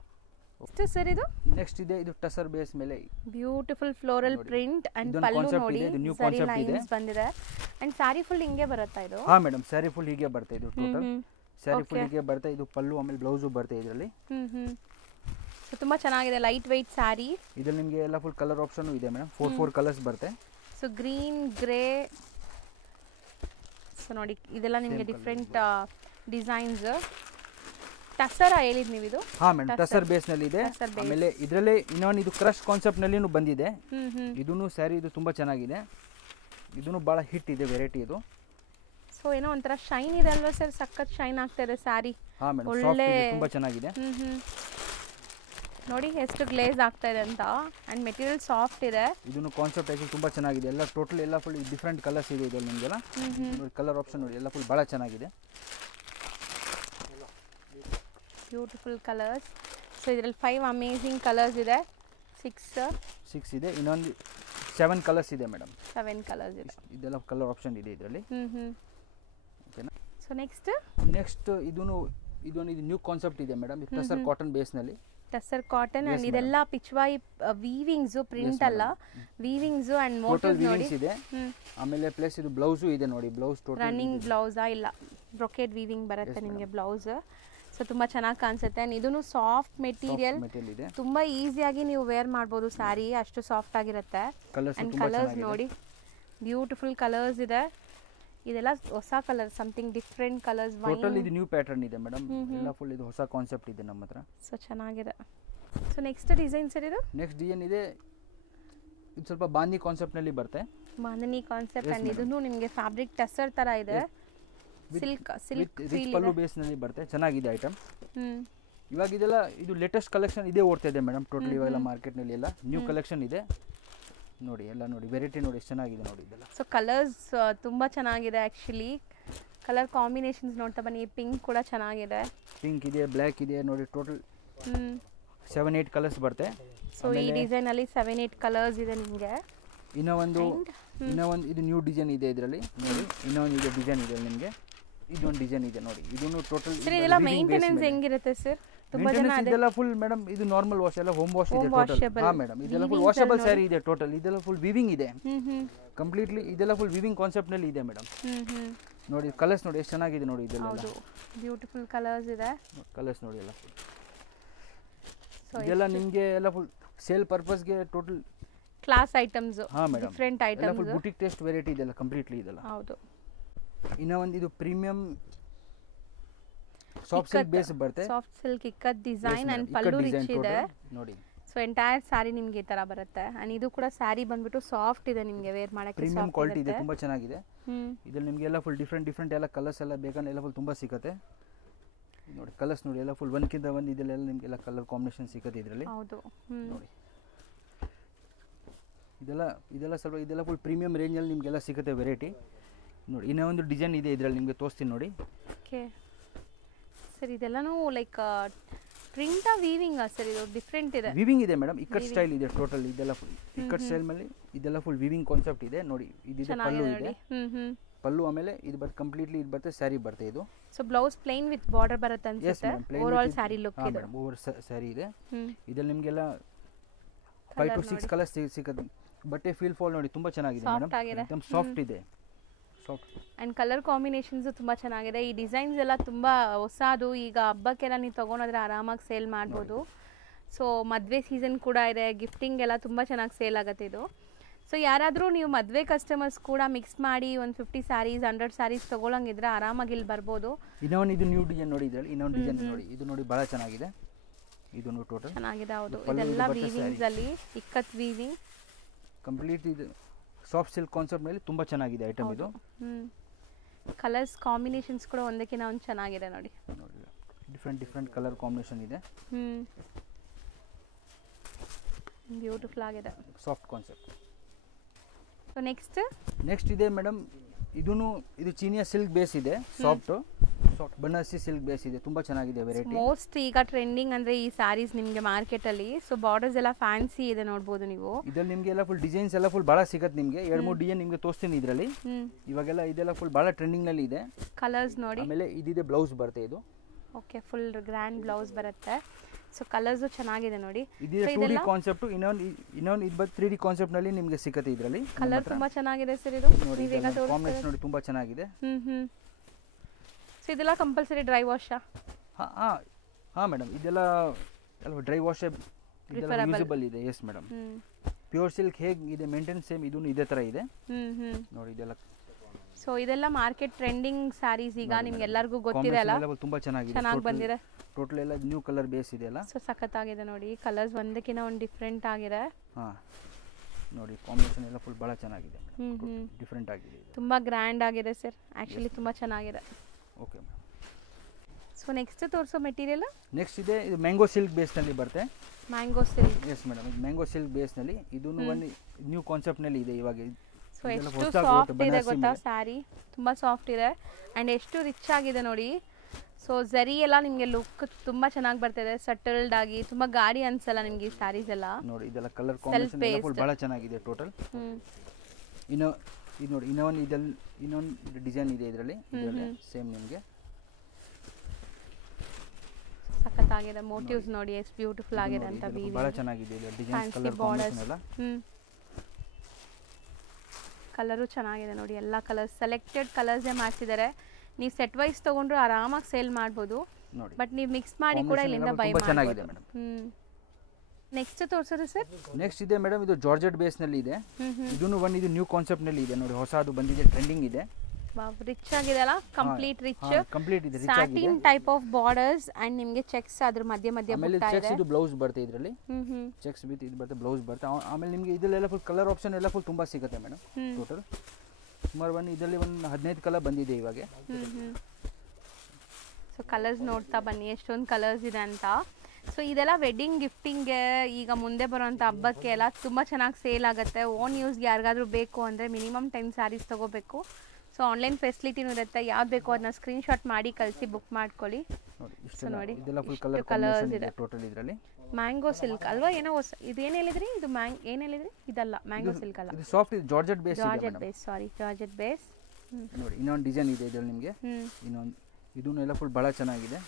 ಎಷ್ಟು ಸರ್ ಇದು? ನೆಕ್ಸ್ಟ್ ಇದೆ ಇದು ಟಸರ್ ಬೇಸ್ ಮೇಲೆ ಬ್ಯೂಟಿಫುಲ್ ಫ್ಲೋರಲ್ ಪ್ರಿಂಟ್ ಅಂಡ್ ಪಲ್ಲು ನೋಡಿ ಸರಿ ಲೈನ್ಸ್ ಬಂದಿದೆ ಅಂಡ್ ಸಾರಿ ಫುಲ್ ಹಿಂಗೆ ಬರುತ್ತಾ ಇದು? ಹಾ ಮೇಡಮ್, ಸ್ಯಾರಿ ಫುಲ್ ಹೀಗೆ ಬರುತ್ತೆ ಇದು. ಟೋಟಲ್ ಸ್ಯಾರಿ ಫುಲ್ ಹೀಗೆ ಬರುತ್ತೆ. ಇದು ಪಲ್ಲು ಆಮೇಲೆ ಬ್ಲೌಸು ಬರುತ್ತೆ ಇದರಲ್ಲಿ. ಸೊ ತುಂಬಾ ಚೆನ್ನಾಗಿದೆ, ಲೈಟ್ ವೆಯ್ಟ್ ಸ್ಯಾರಿ. ಇದ್ರಲ್ಲಿ ನಿಮಗೆ ಎಲ್ಲ ಫುಲ್ ಕಲರ್ ಆಪ್ಷನ್ ಇದೆ ಮೇಡಮ್. 4 ಕಲರ್ಸ್ ಬರುತ್ತೆ. ಸೊ ಗ್ರೀನ್, ಗ್ರೇ, ಸೊ ನೋಡಿ ಇದೆಲ್ಲ ನಿಮಗೆ ಡಿಫ್ರೆಂಟ್ ಡಿಸೈನ್ಸ್. ಟಸರ್ ಹೇಳಿದ್ ನೀವು ಇದು? ಹಾ ಮೇಡಮ್, ಟಸರ್ ಬೇಸ್ ನಲ್ಲಿ ಇದೆ. ಆಮೇಲೆ ಇದರಲ್ಲೇ ಇನ್ನೊಂದು ಇದು ಕ್ರಶ್ ಕಾನ್ಸೆಪ್ಟ್ ನಲ್ಲಿ ಬಂದಿದೆ. ಇದೂನು ಸ್ಯಾರಿ ಇದು ತುಂಬಾ ಚೆನ್ನಾಗಿದೆ. ಇದೂನು ಬಹಳ ಹಿಟ್ ಇದೆ ವೆರೈಟಿ ಇದು. ಸೊ ಏನೋ ಒಂಥರ ಶೈನ್ ಇದೆ ಅಲ್ವಾ ಸರ್? ಸಖತ್ ಶೈನ್ ಆಗ್ತಾ ಇದೆ ಸ್ಯಾರಿ. ಹಾ ಮೇಡಮ್, ಒಳ್ಳೆ ತುಂಬಾ ಚೆನ್ನಾಗಿದೆ. ನೋಡಿ ಎಷ್ಟು ಗ್ಲೇಸ್ ಆಗ್ತಾ ಇದೆ ಅಂತ. ಅಂಡ್ ಮೆಟೀರಿಯಲ್ ಸಾಫ್ಟ್ ಇದೆ. ಇದೂನು ಕಾನ್ಸೆಪ್ಟ್ ಆಗಿ ತುಂಬಾ ಚೆನ್ನಾಗಿದೆ. ಎಲ್ಲ ಟೋಟಲ್ ಎಲ್ಲ ಫುಲ್ ಡಿಫರೆಂಟ್ ಕಲರ್ಸ್ ಇದೆ ಇದರಲ್ಲಿ ನಿಮಗೆಲ್ಲ. ನೋಡಿ ಕಲರ್ ಆಪ್ಷನ್ ನೋಡಿ ಎಲ್ಲ ಫುಲ್ ಬಹಳ ಚೆನ್ನಾಗಿದೆ. Beautiful colours. ಸೊ ಇದರಲ್ಲಿ 5 ಅಮೇಜಿಂಗ್ ಕಲರ್ಸ್ ಇದೆ. 6 ಇದೆ. ಇನ್ನೊಂದು 7 ಕಲರ್ಸ್ ಇದೆ ಮೇಡಮ್. 7 ಕಲರ್ಸ್ ಇದೆ. ಇದೆಲ್ಲ ಕಲರ್ ಆಪ್ಷನ್ ಇದೆ ಇದರಲ್ಲಿ. ಓಕೆನಾ? ಸೊ ನೆಕ್ಸ್ಟ್ ಇದೂನು ಇದು ನ್ಯೂ ಕಾನ್ಸೆಪ್ಟ್ ಇದೆ ಮೇಡಮ್. ಇದು ಟಸರ್ ಕಾಟನ್ ಬೇಸ್ ನಲ್ಲಿ. ಟಸರ್ ಕಾಟನ್ ಅಂಡ್ ಇದೆಲ್ಲ ಪಿಚ್ವಾಯಿ ವೀವಿಂಗ್ಸ್, ಪ್ರಿಂಟ್ ಅಲ್ಲ, ವೀವಿಂಗ್ಸ್ ಅಂಡ್ ಮೋಟಿವ್ಸ್ ನೋಡಿ ಇದೆ. ಆಮೇಲೆ ಪ್ಲಸ್ ಇದು ಬ್ಲೌಸ್ ಇದೆ ನೋಡಿ. ಬ್ಲೌಸ್ ಟೋಟಲ್ ರನ್ನಿಂಗ್ ಬ್ಲೌಸ್ ಇಲ್ಲ, ಬ್ರೊಕೇಡ್ ವೀವಿಂಗ್ ಬರುತ್ತೆ ನಿಮಗೆ ಬ್ಲೌಸ್. ಸೊ ತುಂಬಾ ಚೆನ್ನಾಗಿ ಕಾಣಿಸುತ್ತೆ. ಅಂಡ್ ಇದೂನು ಸಾಫ್ಟ್ ಮೆಟೀರಿಯಲ್, ತುಂಬಾ ಈಸಿಯಾಗಿ ನೀವು ವೇರ್ ಮಾಡಬಹುದು ಸ್ಯಾರಿ, ಅಷ್ಟು ಸಾಫ್ಟ್ ಆಗಿರುತ್ತೆ. ಅಂಡ್ ಕಲರ್ಸ್ ನೋಡಿ ಬ್ಯೂಟಿಫುಲ್ ಕಲರ್ಸ್ ಇದೆ. ಇದೆಲ್ಲ ಹೊಸ colour, something different colours. Total ಇದು ನ್ಯೂ ಪ್ಯಾಟರ್ನ್ ಇದೆ ಮೇಡಮ್. ಎಲ್ಲ ಫುಲ್ ಇದು ಹೊಸ ಕಾನ್ಸೆಪ್ಟ್ ಇದೆ ನಮ್ಮ ಹತ್ರ. ಸೊ ಚೆನ್ನಾಗಿದೆ. ಸೊ ನೆಕ್ಸ್ಟ್ ಡಿಸೈನ್ ಸರ್ ಇದು? ನೆಕ್ಸ್ಟ್ ಡಿಸೈನ್ ಇದೆ ಇದು ಸ್ವಲ್ಪ ಬಾಂಧಿ ಕಾನ್ಸೆಪ್ಟ್ ನಲ್ಲಿ ಬರುತ್ತೆ. ಬಾಂಧನಿ ಕಾನ್ಸೆಪ್ಟ್ ಅಂಡ್ ಇದನ್ನು ನಿಮಗೆ ಫ್ಯಾಬ್ರಿಕ್ ಟಸರ್ ತರ ಇದೆ. ಸಿಲ್ಕ್ ರಿಚ್ ಪಲ್ಲು ಬೇಸ್ ನಲ್ಲಿ ಬರುತ್ತೆ. ಚೆನ್ನಾಗಿದೆ ಐಟಮ್. ಇವಾಗ ಇದೆಲ್ಲ ಇದು ಲೇಟೆಸ್ಟ್ ಕಲೆಕ್ಷನ್ ಇದೆ ಓಡ್ತಾ ಇದೆ ಮೇಡಮ್. ಟೋಟಲ್ ಇವೆಲ್ಲ ಮಾರ್ಕೆಟ್ ನಲ್ಲಿ ಎಲ್ಲ ನ್ಯೂ ಕಲೆಕ್ಷನ್ ಇದೆ ನೋಡಿ. ಎಲ್ಲ ನೋಡಿ ವೆರೈಟಿ ನೋಡಿ ಎಷ್ಟು ಚೆನ್ನಾಗಿದೆ ನೋಡಿ ಇದೆಲ್ಲ. ಸೊ ಕಲರ್ಸ್ ತುಂಬಾ ಚೆನ್ನಾಗಿದೆ ಆಕ್ಚುಲಿ. ಕಲರ್ ಕಾಂಬಿನೇಷನ್ಸ್ ನೋಡ್ತಾ ಬನ್ನಿ. ಪಿಂಕ್ ಕೂಡ ಚೆನ್ನಾಗಿದೆ, ಪಿಂಕ್ ಇದೆ, ಬ್ಲ್ಯಾಕ್ ಇದೆ ನೋಡಿ. ಟೋಟಲ್ 7-8 ಕಲರ್ಸ್ ಬರುತ್ತೆ. ಸೊ ಈ ಡಿಸೈನ್ ಅಲ್ಲಿ 7-8 ಕಲರ್ಸ್ ಇದೆ ನಿಮಗೆ. ಇನ್ನೊಂದು ಇದು ನ್ಯೂ ಡಿಸೈನ್ ಇದೆ ಇದರಲ್ಲಿ ನೋಡಿ. ಇನ್ನೊಂದು ಇದೆ ಡಿಸೈನ್ ಇದೆ ನಿಮಗೆ. ಇದೊಂದು ಡಿಸೈನ್ ಇದೆ ನೋಡಿ. ಇದನ್ನು ಟೋಟಲ್ ಸರ್ ಇದೆಲ್ಲ ಮೇಂಟೆನೆನ್ಸ್ ಹೆಂಗಿರುತ್ತೆ ಸರ್? ತುಂಬಾ ಜನ ಇದೆಲ್ಲ ಫುಲ್ ಮೇಡಂ ಇದು ನಾರ್ಮಲ್ ವಾಶ್ ಎಲ್ಲ ಹೋಮ್ ವಾಶ್ ಇದೆ ಟೋಟಲ್. ಹಾ ಮೇಡಂ, ಇದೆಲ್ಲ ಫುಲ್ ವಾಷಬಲ್ ಸ್ಯಾರಿ ಇದೆ ಟೋಟಲ್. ಇದೆಲ್ಲ ಫುಲ್ ವಿವಿಂಗ್ ಇದೆ ಕಂಪ್ಲೀಟ್ಲಿ. ಇದೆಲ್ಲ ಫುಲ್ ವಿವಿಂಗ್ ಕಾನ್ಸೆಪ್ಟ್ ನಲ್ಲಿ ಇದೆ ಮೇಡಂ. ನೋಡಿ ಕಲರ್ಸ್ ನೋಡಿ ಎಷ್ಟು ಚೆನ್ನಾಗಿದೆ ನೋಡಿ. ಇದೆಲ್ಲ ಹೌದು ಬ್ಯೂಟಿಫುಲ್ ಕಲರ್ಸ್ ಇದೆ. ಕಲರ್ಸ್ ನೋಡಿ ಎಲ್ಲ ಫುಲ್. ಇದೆಲ್ಲ ನಿಮಗೆ ಎಲ್ಲ ಫುಲ್ ಸೇಲ್ ಪರ್ಪಸ್ ಗೆ ಟೋಟಲ್ ಕ್ಲಾಸ್ ಐಟಮ್ಸ್, ಹಾ ಮೇಡಂ, ಡಿಫರೆಂಟ್ ಐಟಮ್ಸ್, ಎಲ್ಲ ಫುಲ್ ಬುಟಿಕ್ ಟೇಸ್ಟ್ ವೆರೈಟಿ ಇದೆಲ್ಲ ಕಂಪ್ಲೀಟ್ಲಿ ಇದೆಲ್ಲ. ಹೌದು. ಇನ್ನೊಂದು ಇದು ಪ್ರೀಮಿಯಂ ಸಾಫ್ಟ್ ಸಿಲ್ಕ್ ಬೇಸ್ ಬರುತ್ತೆ. Soft silk ikat design and pallu rich ಇದೆ ನೋಡಿ. ಸೊ ಎಂಟೈರ್ ಸ್ಯಾರಿ ನಿಮಗೆ ಈ ತರ ಬರುತ್ತೆ. ಅಂಡ್ ಇದು ಕೂಡ ಸ್ಯಾರಿ ಬಂದ್ಬಿಟ್ಟು ಸಾಫ್ಟ್ ಇದೆ, ನಿಮಗೆ ವೇರ್ ಮಾಡಕ್ಕೆ ಪ್ರೀಮಿಯಂ ಕ್ವಾಲಿಟಿ ಇದೆ, ತುಂಬಾ ಚೆನ್ನಾಗಿದೆ. ಇದರಲ್ಲಿ ನಿಮಗೆ ಎಲ್ಲ ಫುಲ್ ಡಿಫರೆಂಟ್ ಎಲ್ಲ ಕಲರ್ಸ್ ಎಲ್ಲ ಬೇಕಂದ್ರೆ ಎಲ್ಲ ಫುಲ್ ತುಂಬಾ ಸಿಗುತ್ತೆ ನೋಡಿ. ಕಲರ್ಸ್ ನೋಡಿ ಎಲ್ಲ ಫುಲ್ ಒಂದಕ್ಕಿಂತ ಒಂದು ಇದೆಲ್ಲ ನಿಮಗೆ ಎಲ್ಲ ಕಲರ್ ಕಾಂಬಿನೇಷನ್ ಸಿಗುತ್ತೆ ಇದರಲ್ಲಿ. ಹೌದು ನೋಡಿ ಇದೆಲ್ಲ ಸ್ವಲ್ಪ ಇದೆಲ್ಲ ಫುಲ್ ಪ್ರೀಮಿಯಂ ರೇಂಜ್ ಅಲ್ಲಿ ನಿಮಗೆಲ್ಲ ಸಿಗುತ್ತೆ ವೆರೈಟಿ ನೋಡಿ. ಇನ್ನೊಂದು ಡಿಸೈನ್ ಇದೆ ಇದರಲ್ಲಿ ನಿಮಗೆ ತೋರಿಸ್ತೀನಿ ನೋಡಿ. ಓಕೆ ಸರ್, ಇದೆಲ್ಲನೂ ಲೈಕ್ ಪ್ರಿಂಟ್ ವೀವಿಂಗ್ ಸರ್? ಇದು ಡಿಫರೆಂಟ್ ಇದೆ. ವೀವಿಂಗ್ ಇದೆ ಮೇಡಮ್, ಇಕ್ಕಟ್ ಸ್ಟೈಲ್ ಇದೆ ಟೋಟಲ್. ಇದೆಲ್ಲ ಫುಲ್ ಇಕ್ಕಟ್ ಸ್ಟೈಲ್ ಮೇಲೆ ಇದೆಲ್ಲ ಫುಲ್ ವೀವಿಂಗ್ ಕಾನ್ಸೆಪ್ಟ್ ಇದೆ ನೋಡಿ. ಇದಿದೆ ಪಲ್ಲು ಇದೆ, ಪಲ್ಲು ಆಮೇಲೆ ಇದು ಬರುತ್ತೆ ಕಂಪ್ಲೀಟ್ಲಿ. ಇದು ಬರುತ್ತೆ ಸ್ಯಾರಿ ಬರುತ್ತೆ ಇದು. So blouse plain with border ಬರುತ್ತೆ ಅನ್ಸುತ್ತೆ. ಓವರ್ ಆಲ್ ಸ್ಯಾರಿ ಲುಕ್ ಇದೆ. ಓವರ್ ಸ್ಯಾರಿ ಇದೆ. ಇದರಲ್ಲಿ ನಿಮಗೆಲ್ಲ 5 to 6 ಕಲರ್ಸ್ ಸಿಗುತ್ತೆ. ಬಟ್ಟೆ ಫೀಲ್ ಫಾಲ್ ನೋಡಿ ತುಂಬಾ ಚೆನ್ನಾಗಿದೆ ಮೇಡಮ್, एकदम ಸಾಫ್ಟ್ ಇದೆ. ಅಂಡ್ ಕಲರ್ ಕಾಂಬಿನೇಷನ್ಸ್ ತುಂಬಾ ಚೆನ್ನಾಗಿದೆ. ಈ ಡಿಸೈನ್ಸ್ ಎಲ್ಲ ತುಂಬಾ ಹೊಸದು. ಈಗ ಹಬ್ಬಕ್ಕೆಲ್ಲ ನೀವು ತಗೊಂಡ್ರೆ ಆರಾಮಾಗಿ ಸೇಲ್ ಮಾಡ್ಬೋದು. ಸೊ ಮದುವೆ ಸೀಸನ್ ಕೂಡ ಇದೆ, ಗಿಫ್ಟಿಂಗ್ ಎಲ್ಲ ತುಂಬಾ ಚೆನ್ನಾಗಿ ಸೇಲ್ ಆಗುತ್ತೆ ಇದು. ಸೊ ಯಾರಾದರೂ ನೀವು ಮದುವೆ ಕಸ್ಟಮರ್ಸ್ ಕೂಡ ಮಿಕ್ಸ್ ಮಾಡಿ ಒಂದು 50 ಸ್ಯಾರೀಸ್ 100 ಸ್ಯಾರೀಸ್ ತಗೊಳ್ಳಂಗಿದ್ರೆ ಆರಾಮಾಗಿ ಇಲ್ಲಿ ಬರ್ಬೋದು. ಇನ್ನೊಂದು ಇದು ನ್ಯೂ ಡಿಸೈನ್ ನೋಡಿ. ಇದರಲ್ಲಿ ಇನ್ನೊಂದು ಡಿಸೈನ್ ನೋಡಿ. ಇದು ನೋಡಿ ಬಹಳ ಚೆನ್ನಾಗಿದೆ. ಇದು ಟೋಟಲ್ ಚೆನ್ನಾಗಿದೆ. ಹೌದು, ಇದೆಲ್ಲ ವೀವಿಂಗ್ಸ್ ಅಲ್ಲಿ ಇಕ್ಕತ್ ವೀವಿಂಗ್ ಕಂಪ್ಲೀಟ್. ಇದು ಸಾಫ್ಟ್ ಸಿಲ್ಕ್ ಕಾನ್ಸೆಪ್ಟ್ ಮೇಲೆ ತುಂಬಾ ಚೆನ್ನಾಗಿದೆ ಐಟಮ್ ಇದು. ಕಲರ್ಸ್ ಕಾಂಬಿನೇಷನ್ಸ್ ಕೂಡ ಒಂದಕ್ಕಿಂತ ಒಂದು ಚೆನ್ನಾಗಿದೆ ನೋಡಿ. ಡಿಫರೆಂಟ್ ಕಲರ್ ಕಾಂಬಿನೇಷನ್ ಇದೆ. ಬ್ಯೂಟಿಫುಲ್ ಆಗಿದೆ, ಸಾಫ್ಟ್ ಕಾನ್ಸೆಪ್ಟ್. ಸೊ ನೆಕ್ಸ್ಟ್ ಇದೆ ಮೇಡಮ್. ಇದು ಚೀನಿಯಾ ಸಿಲ್ಕ್ ಬೇಸ್ ಇದೆ. ಸಾಫ್ಟ್ ಬನಾರಸಿ ಸಿಲ್ಕ್ ಬೇಸ್ ಇದೆ. ತುಂಬಾ ಚೆನ್ನಾಗಿದೆ ವೆರೈಟಿ. ಮೋಸ್ಟ್ ಈಗ ಟ್ರೆಂಡಿಂಗ್ ಅಂದ್ರೆ ಈ ಸ್ಯಾರೀಸ್ ನಿಮಗೆ ಮಾರ್ಕೆಟ್ ಅಲ್ಲಿ. ಸೊ ಬಾರ್ಡರ್ಸ್ ಎಲ್ಲ ಫ್ಯಾನ್ಸಿ ಇದೆ ನೋಡಬಹುದು ನೀವು. ಇದರಲ್ಲಿ ನಿಮಗೆ ಎಲ್ಲ ಫುಲ್ ಡಿಸೈನ್ಸ್ ಎಲ್ಲ ಫುಲ್ ಬಹಳ ಸಿಗುತ್ತೆ ನಿಮಗೆ. 2-3 ಡಿಸೈನ್ ನಿಮಗೆ ತೋರಿಸ್ತೀನಿ ಇದರಲ್ಲಿ. ಇವಾಗೆಲ್ಲ ಇದೆಲ್ಲ ಫುಲ್ ಬಹಳ ಟ್ರೆಂಡಿಂಗ್ ನಲ್ಲಿ ಇದೆ. ಕಲರ್ಸ್ ನೋಡಿ. ಆಮೇಲೆ ಇದಿದೆ ಬ್ಲೌಸ್ ಬರುತ್ತೆ ಇದು. ಓಕೆ, ಫುಲ್ ಗ್ರ್ಯಾಂಡ್ ಬ್ಲೌಸ್ ಬರುತ್ತೆ. ಸೊ ಕಲರ್ಸು ಚೆನ್ನಾಗಿದೆ ನೋಡಿ. ಇದು 2D ಕಾನ್ಸೆಪ್ಟ್. ಇನ್ನೊಂದು ಇದು 3D ಕಾನ್ಸೆಪ್ಟ್ ನಲ್ಲಿ ನಿಮಗೆ ಸಿಗುತ್ತೆ ಇದರಲ್ಲಿ. ಕಲರ್ ತುಂಬಾ ಚೆನ್ನಾಗಿದೆ ಸರ್ ಇದು. ನೀವು ಈಗ ಕಾಂಬಿನೇಷನ್ ನೋಡಿ ತುಂಬಾ ಚೆನ್ನಾಗಿದೆ. ಸೊ ಇದೆಲ್ಲ ಕಂಪಲ್ಸರಿ ಡ್ರೈ ವಾಶ್? ಹಾ ಮೇಡಮ್, ಇದೆಲ್ಲ ಡ್ರೈ ವಾಶ್ ಇದೆಲ್ಲ ಯೂಸಬಲ್ ಇದೆ. Yes madam. ಪ್ಯೂರ್ ಸಿಲ್ಕ್ ಹೇಗೆ ಇದೆ ಮೇಂಟೈನ್ ಸೇಮ್ ಇದೂ ಇದೇ ತರ ಇದೆ ನೋಡಿ. ಇದೆಲ್ಲ ಸೊ ಇದೆಲ್ಲ ಮಾರ್ಕೆಟ್ ಟ್ರೆಂಡಿಂಗ್ ಸ್ಯಾರೀಸ್ ಈಗ ನಿಮ್ಗೆ ಎಲ್ಲರಿಗೂ ಗೊತ್ತಿದೆ ಅಲ್ಲ, ತುಂಬಾ ಚೆನ್ನಾಗಿದೆ, ಚೆನ್ನಾಗಿ ಬಂದಿದೆ. ಟೋಟಲ್ ಎಲ್ಲ ನ್ಯೂ ಕಲರ್ ಬೇಸ್ ಇದೆ ಅಲ್ಲ. ಸೊ ಸಖತ್ತಾಗಿದೆ ನೋಡಿ, ಕಲರ್ಸ್ ಒಂದಕ್ಕಿಂತ ಒಂದು ಡಿಫ್ರೆಂಟ್ ಆಗಿದೆ. ಹಾ ನೋಡಿ, ಕಾಂಬಿನೇಷನ್ ಎಲ್ಲ ಫುಲ್ ಬಹಳ ಚೆನ್ನಾಗಿದೆ, ಡಿಫ್ರೆಂಟ್ ಆಗಿದೆ, ತುಂಬಾ ಗ್ರ್ಯಾಂಡ್ ಆಗಿದೆ ಸರ್. ಆಕ್ಚುಲಿ ತುಂಬಾ ಚೆನ್ನಾಗಿದೆ. Okay ma'am. ಸೊ ನೆಕ್ಸ್ಟ್ ತೋರಿಸೋ ಮೆಟೀರಿಯಲ್ ನೆಕ್ಸ್ಟ್ ಇದೆ, ಇದು ಮ್ಯಾಂಗೋ ಸಿಲ್ಕ್ ಬೇಸ್ ನಲ್ಲಿ ಬರುತ್ತೆ. Mango silk? ಎಸ್ ಮೇಡಮ್, ಇದು ಮ್ಯಾಂಗೋ ಸಿಲ್ಕ್ ಬೇಸ್ ನಲ್ಲಿ ಇದು ಒಂದು ನ್ಯೂ ಕಾನ್ಸೆಪ್ಟ್ ನಲ್ಲಿ ಇದೆ ಇವಾಗ. ಸೊ ಎಷ್ಟು ಸಾಫ್ಟ್ ಇದೆ ಗೊತ್ತಾ ಸ್ಯಾರಿ, ತುಂಬಾ ಸಾಫ್ಟ್ ಇದೆ ಅಂಡ್ ಎಷ್ಟು ರಿಚ್ ಆಗಿದೆ ನೋಡಿ. ಸೊ ಝರಿ ಎಲ್ಲ ನಿಮಗೆ ಲುಕ್ ತುಂಬಾ ಚೆನ್ನಾಗಿ ಬರ್ತಿದೆ, ಸಟಲ್ಡ್ ಆಗಿ, ತುಂಬಾ ಗಾಡಿ ಅನ್ಸಲ್ಲ ನಿಮಗೆ ಈ ಸ್ಯಾರೀಸ್ ಎಲ್ಲ ನೋಡಿ. ಇದೆಲ್ಲ ಕಲರ್ ಕಾಂಬಿನೇಷನ್ ಎಲ್ಲ ಫುಲ್ ಬಹಳ ಚೆನ್ನಾಗಿದೆ ಟೋಟಲ್. ಇದು ನೋಡಿ, ಇನ್ನೊಂದು ಡಿಸೈನ್ ಇದೆ ಇದರಲ್ಲಿ ಸೇಮ್ ನಿಮಗೆ ಸಖತ್ತಾಗಿದೆ. ಮೋಟಿವ್ಸ್ ನೋಡಿ ಎಷ್ಟು ಬ್ಯೂಟಿಫುಲ್ ಆಗಿದೆ ಅಂತ, ಬಹಳ ಚೆನ್ನಾಗಿದೆ ಇದು ಡಿಸೈನ್, ಕಲರ್ ಕಾಂಬಿನೇಷನ್ ಎಲ್ಲ. ಕಲರು ಚೆನ್ನಾಗಿದೆ ನೋಡಿ, ಎಲ್ಲ ಕಲರ್ಸ್ ಸೆಲೆಕ್ಟೆಡ್ ಕಲರ್ಸೇ ಮಾಡ್ತಿದ್ದಾರೆ. ನೀವು ಸೆಟ್ ವೈಸ್ ತಗೊಂಡ್ರು ಆರಾಮಾಗಿ ಸೇಲ್ ಮಾಡ್ಬೋದು, ಬಟ್ ನೀವು ಮಿಕ್ಸ್ ಮಾಡಿ ಕೂಡ ಇಲ್ಲಿಂದ ಬೈ ಚೆನ್ನಾಗಿದೆ ಮೇಡಮ್. ನೆಕ್ಸ್ಟ್ ತೋರಿಸೋದು ಸರ್? ನೆಕ್ಸ್ಟ್ ಇದೆ ಮೇಡಮ್, ಇದು ಜಾರ್ಜೆಟ್ ಬೇಸ್ ನಲ್ಲಿ ಇದೆ. ಇದನ್ನು ಇದು ನ್ಯೂ ಕಾನ್ಸೆಪ್ಟ್ ನಲ್ಲಿ ಇದೆ ನೋಡಿ, ಹೊಸದು ಬಂದಿದೆ, ಟ್ರೆಂಡಿಂಗ್ ಇದೆ. ರಿಚ್ ಆಗಿದೆ ಅಲ್ಲ, ಕಂಪ್ಲೀಟ್ ರಿಚ್, ಕಂಪ್ಲೀಟ್ ಇದೆ, satin type of borders and ನಿಮಗೆ ಚೆಕ್ಸ್ ಅದ್ರ ಮಧ್ಯ ಆಮೇಲೆ ಚೆಕ್ಸ್ ಇದು ಬ್ಲೌಸ್ ಬರುತ್ತೆ ಇದರಲ್ಲಿ. ಚೆಕ್ಸ್ ವಿತ್ ಇದು ಬರುತ್ತೆ, ಬ್ಲೌಸ್ ಬರುತ್ತೆ. ಆಮೇಲೆ ನಿಮಗೆ ಇದೆಲ್ಲ ಫುಲ್ ಕಲರ್ ಆಪ್ಷನ್ ಎಲ್ಲ ಫುಲ್ ತುಂಬಾ ಸಿಗುತ್ತೆ ಮೇಡಮ್. ಟೋಟಲ್ ಸುಮಾರು ಇದರಲ್ಲಿ ಒಂದು 15 ಕಲರ್ ಬಂದಿದೆ ಇವಾಗ. ಸೊ ಕಲರ್ಸ್ ನೋಡ್ತಾ ಬನ್ನಿ ಎಷ್ಟೊಂದು ಕಲರ್ಸ್ ಇದೆ ಅಂತ. ಸೊ ಇದೆಲ್ಲ ವೆಡ್ಡಿಂಗ್ ಗಿಫ್ಟಿಂಗ್ಗೆ, ಈಗ ಮುಂದೆ ಬರೋಂಥ ಹಬ್ಬಕ್ಕೆ ಎಲ್ಲ ತುಂಬ ಚೆನ್ನಾಗಿ ಸೇಲ್ ಆಗುತ್ತೆ. ಓನ್ ಯೂಸ್ಗೆ ಯಾರಿಗಾದ್ರೂ ಬೇಕು ಅಂದರೆ ಮಿನಿಮಮ್ 10 ಸ್ಯಾರೀಸ್ ತೊಗೋಬೇಕು. ಸೊ ಆನ್ಲೈನ್ ಫೆಸಿಲಿಟಿನೂ ಇರುತ್ತೆ, ಯಾವ್ದು ಬೇಕೋ ಅದನ್ನ ಸ್ಕ್ರೀನ್ಶಾಟ್ ಮಾಡಿ ಕಳಿಸಿ ಬುಕ್ ಮಾಡ್ಕೊಳ್ಳಿ. ಸೊ ನೋಡಿ ಕಲರ್ಸ್ ಇದೆ ಟೋಟಲ್ ಇದರಲ್ಲಿ. ಮ್ಯಾಂಗೋ ಸಿಲ್ಕ್ ಅಲ್ವಾ, ಏನೋ ಇದೇನು ಹೇಳಿದ್ರಿ? ಇದು ಏನು ಹೇಳಿದ್ರಿ? ಇದಲ್ಲ ಮ್ಯಾಂಗೋ ಸಿಲ್ಕ್ ಅಲ್ಲ, ಇದು ಸಾಫ್ಟ್ ಇದೆ, ಜಾರ್ಜೆಟ್ ಬೇಸ್ ಇದೆ. ಜಾರ್ಜೆಟ್ ಬೇಸ್, ಸಾರಿ, ಜಾರ್ಜೆಟ್ ಬೇಸ್. ನೋಡಿ ಇನ್ನೊಂದು ಡಿಸೈನ್ ಇದೆ ಇದರಲ್ಲಿ ನಿಮಗೆ. ಇದೂ ಎಲ್ಲ ಫುಲ್ ಬಹಳ ಚೆನ್ನಾಗಿದೆ.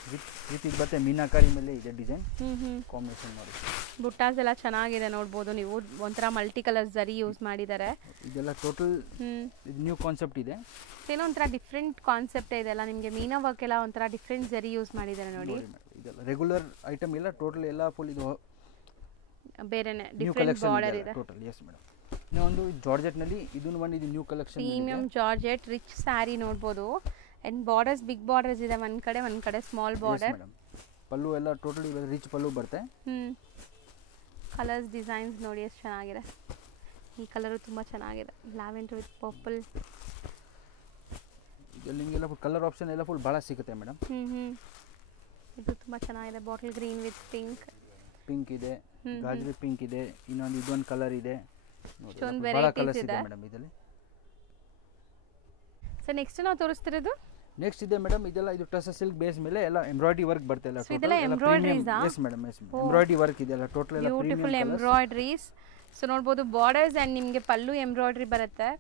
ವಿತ್ ಇದು ಬರುತ್ತೆ ಮೀನಾಕಾರಿ ಮೇಲೆ ಇದೆ ಡಿಸೈನ್ ಕಾಂಬಿನೇಷನ್ ನೋಡಿ. ಬುಟ್ಟಾಸ್ ಎಲ್ಲ ಚೆನ್ನಾಗಿದೆ ನೋಡ್ಬೋದು ನೀವು, ಒಂಥರ ಮಲ್ಟಿ ಕಲರ್ ಝರಿ ಯೂಸ್ ಮಾಡಿದ್ದಾರೆ. ಇದೆಲ್ಲ ಟೋಟಲ್ ನ್ಯೂ ಕಾನ್ಸೆಪ್ಟ್ ಇದೆ, ಏನೋ ಒಂಥರ ಡಿಫ್ರೆಂಟ್ ಕಾನ್ಸೆಪ್ಟ್ ಇದೆಲ್ಲ. ನಿಮಗೆ ಮೀನಾ ವರ್ಕ್ ಎಲ್ಲ ಒಂಥರ ಡಿಫ್ರೆಂಟ್ ಝರಿ ಯೂಸ್ ಮಾಡಿದ್ದಾರೆ ನೋಡಿ. ಇದೆಲ್ಲ ರೆಗ್ಯುಲರ್ ಐಟಮ್ ಇಲ್ಲ, ಟೋಟಲ್ ಎಲ್ಲ ಫುಲ್ ಇದು ಬೇರೆನೆ ಡಿಫ್ರೆಂಟ್ ಬಾರ್ಡರ್ ಇದೆ ಟೋಟಲ್. Yes madam. ಇನ್ನೊಂದು ಜಾರ್ಜೆಟ್ ನಲ್ಲಿ ಇದು new collection, premium georgette rich sari ನೋಡ್ಬೋದು. ಅಂಡ್ ಬಾರ್ಡರ್ಸ್ ಬಿಗ್ ಬಾರ್ಡರ್ಸ್ ಇದೆ, ಒಂದ್ ಕಡೆ ಸ್ಮಾಲ್ ಬಾರ್ಡರ್. ಪಲ್ಲು ಎಲ್ಲ ಟೋಟಲಿ ರಿಚ್ ಪಲ್ಲು ಬರುತ್ತೆ. ಕಲರ್ಸ್ ಡಿಸೈನ್ಸ್ ನೋಡಿ ಎಷ್ಟು ಚೆನ್ನಾಗಿದೆ. ಈ ಕಲರು ತುಂಬಾ ಚೆನ್ನಾಗಿದೆ, ಲ್ಯಾವೆಂಡರ್ ವಿತ್ ಪರ್ಪಲ್. ಇದರಲ್ಲಿ ನಿಮಗೆಲ್ಲ ಕಲರ್ ಆಪ್ಷನ್ ಎಲ್ಲ ಫುಲ್ ಬಹಳ ಸಿಗುತ್ತೆ ಮೇಡಮ್. ಇದು ತುಂಬಾ ಚೆನ್ನಾಗಿದೆ, ಬಾಟಲ್ ಗ್ರೀನ್ ವಿತ್ ಪಿಂಕ್ ಇದೆ, ಗಾಜರಿ ಪಿಂಕ್ ಇದೆ, ಇದೊಂದು ಕಲರ್ ಇದೆ. ಇಷ್ಟೊಂದು ವೆರೈಟೀಸ್ ಇದೆ ಮೇಡಮ್ ಇದರಲ್ಲಿ. ಸೊ ನೆಕ್ಸ್ಟ್ ನಾವು ತೋರಿಸ್ತಿರೋದು ನೆಕ್ಸ್ಟ್ ಇದೆ ಮೇಡಮ್, ಇದೆಲ್ಲ ಇದು ಟಸರ್ ಸಿಲ್ಕ್ ಬೇಸ್ ಮೇಲೆ ಎಲ್ಲ ಎಂಬ್ರಾಯ್ಡರಿ ವರ್ಕ್ ಬರುತ್ತೆ ಎಲ್ಲ. ಇದೆಲ್ಲ embroideries? Yes madam, yes embroidery work ಇದೆ ಎಲ್ಲ ಟೋಟಲ್ ಎಲ್ಲ ಬ್ಯೂಟಿಫುಲ್ ಎಂಬ್ರಾಯ್ಡರೀಸ್. ಸೊ ನೋಡಬಹುದು ಬಾರ್ಡರ್ಸ್ ಅಂಡ್ ನಿಮಗೆ ಪಲ್ಲು ಎಂಬ್ರಾಯ್ಡರಿ ಬರುತ್ತೆ.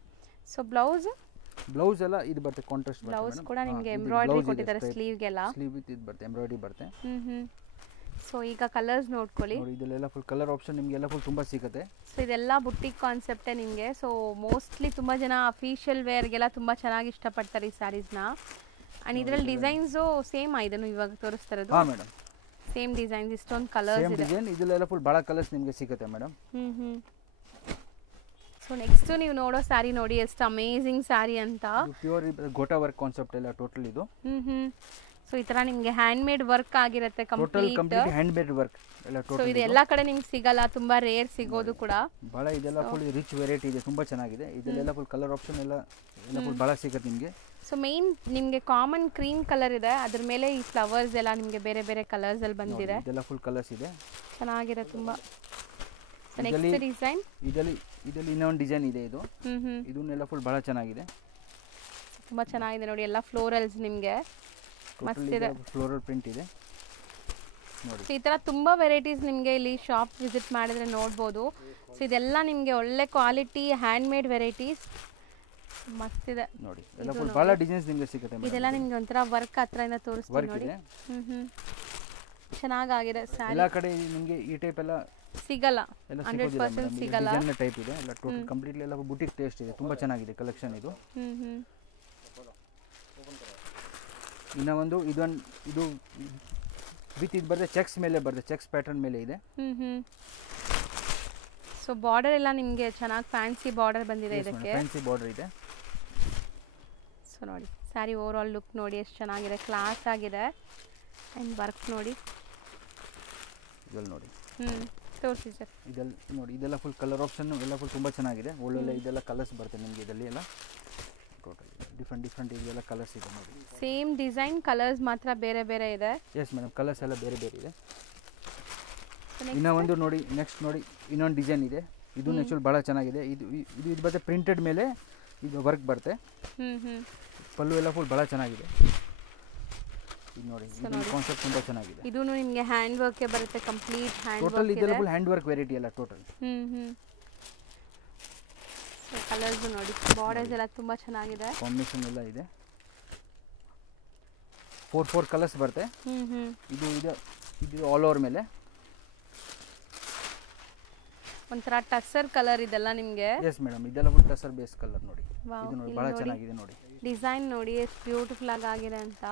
ಸೊ ಬ್ಲೌಸ್ ಎಲ್ಲ ಇದು ಬರುತ್ತೆ, ಕಾಂಟ್ರಾಸ್ಟ್ ಬರುತ್ತೆ. ಬ್ಲೌಸ್ ಕೂಡ ನಿಮಗೆ ಎಂಬ್ರಾಯ್ಡರಿ ಕೊಟ್ಟಿದ್ದಾರೆ ಸ್ಲೀವ್ ಗೆಲ್ಲ. ಸ್ಲೀವ್ ವಿತ್ ಇದು ಬರುತ್ತೆ, ಎಂಬ್ರಾಯ್ಡರಿ ಬರುತ್ತೆ. ಸೊ ಈಗ ಕಲರ್ಸ್ ನೋಡ್ಕೊಳ್ಳಿ. ನೋಡಿ ಇದೆಲ್ಲ ಫುಲ್ ಕಲರ್ ಆಪ್ಷನ್ ನಿಮಗೆ ಎಲ್ಲ ಫುಲ್ ತುಂಬಾ ಸಿಗುತ್ತೆ. ಸೊ ಇದೆಲ್ಲ ಬುಟ್ಟಿಕ್ ಕಾನ್ಸೆಪ್ಟೇ ನಿಮಗೆ. ಸೊ ಮೋಸ್ಟ್ಲಿ ತುಂಬಾ ಜನ ಅಫಿಷಿಯಲ್ ವೇರ್ಗೆಲ್ಲ ತುಂಬಾ ಚೆನ್ನಾಗಿ ಇಷ್ಟಪಡ್ತಾರೆ ಈ ಸ್ಯಾರೀಸ್ನ. ಅಂಡ್ ಇದರಲ್ಲಿ ಡಿಸೈನ್ಸು ಸೇಮ್ ಇದನ್ನು ಇವಾಗ ತೋರಿಸ್ತಾ ಇರೋದು. ಹಾಂ ಮೇಡಮ್, ಸೇಮ್ ಡಿಸೈನ್ಸ್, ಇಷ್ಟೊಂದು ಕಲರ್ಸ್ ಇದೆ. ಡಿಸೈನ್ ಇದೆಲ್ಲ ಫುಲ್ ಬಹಳ ಕಲರ್ಸ್ ನಿಮಗೆ ಸಿಗುತ್ತೆ ಮೇಡಮ್. ಸೊ ನೆಕ್ಸ್ಟ್ ನೀವು ನೋಡೋ ಸ್ಯಾರಿ ನೋಡಿ ಎಷ್ಟು ಅಮೇಜಿಂಗ್ ಸ್ಯಾರಿ ಅಂತ. ಪ್ಯೂರ್ ಗೋಟಾ ವರ್ಕ್ ಕಾನ್ಸೆಪ್ಟ್ ಎಲ್ಲ ಟೋಟಲ್ ಇದು. ಸೊ ಈ ತರ ನಿಮಗೆ ಹ್ಯಾಂಡ್ ಮೇಡ್ ವರ್ಕ್ ಆಗಿರುತ್ತೆ, ಕಂಪ್ಲೀಟ್ ಹ್ಯಾಂಡ್ ಮೇಡ್ ವರ್ಕ್ ಎಲ್ಲ ಟೋಟಲ್. ಸೊ ಇದು ಎಲ್ಲಾ ಕಡೆ ನಿಮ್ಗೆ ಸಿಗಲ್ಲ, ತುಂಬಾ ರೇರ್ ಸಿಗೋದು ಕೂಡ. ಬಹಳ ಇದೆಲ್ಲ ಫುಲ್ ರಿಚ್ ವೆರೈಟಿ ಇದೆ, ತುಂಬಾ ಚೆನ್ನಾಗಿದೆ. ಇದೆಲ್ಲ ಫುಲ್ ಕಲರ್ ಆಪ್ಷನ್ ಎಲ್ಲ ಫುಲ್ ಬಹಳ ಸಿಗುತ್ತೆ ನಿಮಗೆ. ಸೊ ಮೇನ್ ನಿಮಗೆ ಕಾಮನ್ ಕ್ರೀಮ್ ಕಲರ್ ಇದೆ, ಅದ್ರ ಮೇಲೆ ಈ ಫ್ಲವರ್ಸ್ ಎಲ್ಲ ನಿಮಗೆ ಬೇರೆ ಬೇರೆ ಕಲರ್ಸ್ ಅಲ್ಲಿ ಬಂದಿದೆ. ಇದೆಲ್ಲ ಫುಲ್ ಕಲರ್ಸ್ ಇದೆ, ಚೆನ್ನಾಗಿದೆ ತುಂಬಾ. ಸೊ ನೆಕ್ಸ್ಟ್ ಡಿಸೈನ್ ಇದರಲ್ಲಿ ಇನ್ನೊಂದು ಡಿಸೈನ್ ಇದೆ. ಇದನ್ನೆಲ್ಲ ಫುಲ್ ಬಹಳ ಚೆನ್ನಾಗಿದೆ, ತುಂಬಾ ಚೆನ್ನಾಗಿದೆ ನೋಡಿ. ಎಲ್ಲ ಫ್ಲೋರಲ್ಸ್ ನಿಮಗೆ ಮಸ್ತ್ ಇದೆ, ಫ್ಲೋರಲ್ ಪ್ರಿಂಟ್ ಇದೆ ನೋಡಿ. ಈ ತರ ತುಂಬಾ ವೆರೈಟೀಸ್ ನಿಮಗೆ ಇಲ್ಲಿ ಶಾಪ್ ವಿಸಿಟ್ ಮಾಡಿದ್ರೆ ನೋಡ್ಬೋದು. ಸೊ ಇದೆಲ್ಲ ನಿಮಗೆ ಒಳ್ಳೆ ಕ್ವಾಲಿಟಿ ಹ್ಯಾಂಡ್ ಮೇಡ್ ವೆರೈಟೀಸ್, ಮಸ್ತ್ ಇದೆ ನೋಡಿ. ಎಲ್ಲ ಫುಲ್ ಬಹಳ ಡಿಸೈನ್ಸ್ ನಿಮಗೆ ಸಿಗುತ್ತೆ. ಇದೆಲ್ಲ ನಿಮಗೆ ಒಂಥರ ವರ್ಕ್ ಹತ್ರದಿಂದ ತೋರಿಸ್ತೀನಿ ನೋಡಿ. ಚೆನ್ನಾಗಾಗಿದೆ ಸ್ಯಾರಿ. ಎಲ್ಲ ಕಡೆ ನಿಮಗೆ ಈ ಟೈಪ್ ಎಲ್ಲ ಸಿಗಲ್ಲ, ಎಲ್ಲ 100% ಸಿಗಲ್ಲ. ಡಿಸೈನ್ ಟೈಪ್ ಇದೆ ಎಲ್ಲ ಟೋಟಲ್ ಕಂಪ್ಲೀಟ್ಲಿ ಎಲ್ಲ ಬುಟಿಕ್ ಟೇಸ್ಟ್ ಇದೆ, ತುಂಬ ಚೆನ್ನಾಗಿದೆ ಕಲೆಕ್ಷನ್ ಇದು. ಇನ್ನು ಒಂದು ಇದು ವಿತ್ ಇದು ಬರುತ್ತೆ ಚೆಕ್ಸ್ ಮೇಲೆ ಬರುತ್ತೆ, ಚೆಕ್ಸ್ ಪ್ಯಾಟರ್ನ್ ಮೇಲೆ ಇದೆ. ಸೊ ಬಾರ್ಡರ್ ಎಲ್ಲ ನಿಮಗೆ ಚೆನ್ನಾಗಿ ಫ್ಯಾನ್ಸಿ ಬಾರ್ಡರ್ ಬಂದಿದೆ ಇದಕ್ಕೆ, ಫ್ಯಾನ್ಸಿ ಬಾರ್ಡರ್ ಇದೆ. ಸೊ ನೋಡಿ ಸ್ಯಾರಿ ಓವರ್ ಆಲ್ ಲುಕ್ ನೋಡಿ ಎಷ್ಟು ಚೆನ್ನಾಗಿದೆ, ಕ್ಲಾಸ್ ಆಗಿದೆ. ಆ್ಯಂಡ್ ವರ್ಕ್ ನೋಡಿ, ಇದೆಲ್ಲ ನೋಡಿ ತೋರಿಸಿ ಸರ್. ಇದೆಲ್ಲ ನೋಡಿ, ಇದೆಲ್ಲ ಫುಲ್ ಕಲರ್ ಆಪ್ಷನ್ ಎಲ್ಲ ಫುಲ್ ತುಂಬ ಚೆನ್ನಾಗಿದೆ. ಒಳ್ಳೊಳ್ಳೆ ಇದೆಲ್ಲ ಕಲರ್ಸ್ ಬರುತ್ತೆ ನಿಮಗೆ ಇದರಲ್ಲಿ ಎಲ್ಲ ಟೋಟಲ್ ಡಿಫ್ರೆಂಟ್ ಇದೆಲ್ಲ ಕಲರ್ಸ್ ಇದೆ ನೋಡಿ. ಸೇಮ್ ಡಿಸೈನ್ ಕಲರ್ಸ್ ಮಾತ್ರ ಬೇರೆ ಬೇರೆ ಇದೆ. ಎಸ್ ಮೇಡಮ್, ಕಲರ್ಸ್ ಎಲ್ಲ ಬೇರೆ ಬೇರೆ ಇದೆ. ಇನ್ನೂ ಒಂದು ನೋಡಿ, ನೆಕ್ಸ್ಟ್ ನೋಡಿ ಇನ್ನೊಂದು ಡಿಸೈನ್ ಇದೆ. ಇದು ಆ್ಯಕ್ಚುಲಿ ಭಾಳ ಚೆನ್ನಾಗಿದೆ. ಇದು ಬರುತ್ತೆ ಪ್ರಿಂಟೆಡ್ ಮೇಲೆ ಇದು ವರ್ಕ್ ಬರುತ್ತೆ. ಪಲ್ಲು ಎಲ್ಲ ಫುಲ್ ಭಾಳ ಚೆನ್ನಾಗಿದೆ. ಇದು ನೋಡಿ, ಇದು ಕಾನ್ಸೆಪ್ಟ್ ತುಂಬ ಚೆನ್ನಾಗಿದೆ. ಇದು ನಿಮಗೆ ಹ್ಯಾಂಡ್ ವರ್ಕ್ ಬರುತ್ತೆ, ಕಂಪ್ಲೀಟ್ ಹ್ಯಾಂಡ್ ವರ್ಕ್. ಟೋಟಲ್ ಇದೆಲ್ಲ ಫುಲ್ ಹ್ಯಾಂಡ್ ವರ್ಕ್ ವೆರೈಟಿ ಎಲ್ಲ ಟೋಟಲ್. ಸೊ ಕಲರ್ಸ್ ನೋಡಿ, ಬಾರ್ಡರ್ಸ್ ಎಲ್ಲ ತುಂಬ ಚೆನ್ನಾಗಿದೆ, ಕಾಂಬಿನೇಷನ್ ಎಲ್ಲ ಇದೆ. 4 ಕಲರ್ಸ್ ಬರುತ್ತೆ. ಇದು ಆಲ್ ಓವರ್ ಮೇಲೆ ಒಂಥರ ಟಸರ್ ಕಲರ್ ಇದೆಲ್ಲ ನಿಮಗೆ. ಎಸ್ ಮೇಡಮ್, ಇದೆಲ್ಲ ಫುಲ್ ಟಸರ್ ಬೇಸ್ ಕಲರ್ ನೋಡಿ. ಇದು ನೋಡಿ ಭಾಳ ಚೆನ್ನಾಗಿದೆ ನೋಡಿ. ಡಿಸೈನ್ ನೋಡಿ ಎಷ್ಟು ಬ್ಯೂಟಿಫುಲ್ ಆಗಿದೆ ಅಂತ.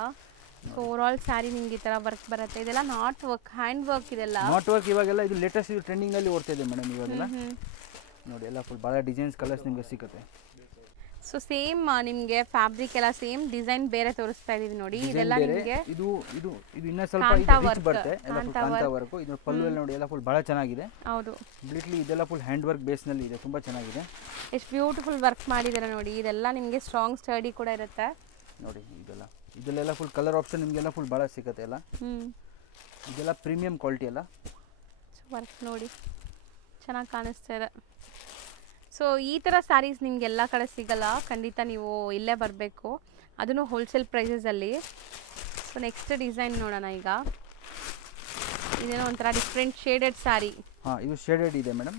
ಸೊ ಓವರ್ ಆಲ್ ಸ್ಯಾರಿ ನಿಮ್ಗೆ ಈ ಥರ ವರ್ಕ್ ಬರುತ್ತೆ. ಇದೆಲ್ಲ ನಾಟ್ ವರ್ಕ್, ಹ್ಯಾಂಡ್ ವರ್ಕ್ ಇದೆಲ್ಲ. ನಾಟ್ ವರ್ಕ್ ಇವಾಗೆಲ್ಲ ಇದು ಲೇಟೆಸ್ಟ್, ಇದು ಟ್ರೆಂಡಿಂಗಲ್ಲಿ ಓಡ್ತಾ ಇದೆ ಮೇಡಮ್ ಇವಾಗೆಲ್ಲ. ನೋಡಿ ಎಲ್ಲ ಫುಲ್ ಭಾಳ ಡಿಸೈನ್ಸ್ ಕಲರ್ಸ್ ನಿಮಗೆ ಸಿಗುತ್ತೆ. ಸೊ ಸೇಮ್ ನಿಮಗೆ ಫ್ಯಾಬ್ರಿಕ್ ಎಲ್ಲ ಸೇಮ್ ಡಿಸೈನ್ ಬೇರೆ ತೋರಿಸ್ತಾ ಇದೀವಿ ನೋಡಿ. ಇದೆಲ್ಲ ನಿಮಗೆ ಇದು ಇನ್ನೂ ಸ್ವಲ್ಪ ರಿಚ್ ಬರುತ್ತೆ, ಎಲ್ಲ ಫುಲ್ ಕಾಂತಾ ವರ್ಕ್. ಇದು ಪಲ್ಲು ಎಲ್ಲ ನೋಡಿ ಎಲ್ಲ ಫುಲ್ ಭಾಳ ಚೆನ್ನಾಗಿದೆ. ಹೌದು, ಕಂಪ್ಲೀಟ್ಲಿ ಇದೆಲ್ಲ ಫುಲ್ ಹ್ಯಾಂಡ್ ವರ್ಕ್ ಬೇಸ್ನಲ್ಲಿ ಇದೆ, ತುಂಬ ಚೆನ್ನಾಗಿದೆ. ಎಷ್ಟು ಬ್ಯೂಟಿಫುಲ್ ವರ್ಕ್ ಮಾಡಿದ್ದಾರೆ ನೋಡಿ. ಇದೆಲ್ಲ ನಿಮಗೆ ಸ್ಟ್ರಾಂಗ್ ಸ್ಟಡಿ ಕೂಡ ಇರುತ್ತೆ ನೋಡಿ. ಇದೆಲ್ಲ ಫುಲ್ ಕಲರ್ ಆಪ್ಷನ್ ನಿಮಗೆಲ್ಲ ಫುಲ್ ಭಾಳ ಸಿಗುತ್ತೆ ಎಲ್ಲ. ಇದೆಲ್ಲ ಪ್ರೀಮಿಯಂ ಕ್ವಾಲಿಟಿ ಎಲ್ಲ. ವರ್ಕ್ ನೋಡಿ ಚೆನ್ನಾಗಿ ಕಾಣಿಸ್ತಾ ಇದೆ. ಸೊ ಈ ಥರ ಸ್ಯಾರೀಸ್ ನಿಮ್ಗೆ ಎಲ್ಲ ಕಡೆ ಸಿಗಲ್ಲ, ಖಂಡಿತ ನೀವು ಇಲ್ಲೇ ಬರಬೇಕು, ಅದನ್ನು ಹೋಲ್ಸೇಲ್ ಪ್ರೈಸಸಲ್ಲಿ. ಸೊ ನೆಕ್ಸ್ಟ್ ಡಿಸೈನ್ ನೋಡೋಣ ಈಗ. ಇದೇನೋ ಒಂಥರ ಡಿಫ್ರೆಂಟ್ ಶೇಡೆಡ್ ಸ್ಯಾರಿ. ಇದು ಶೇಡೆಡ್ ಇದೆ ಮೇಡಮ್.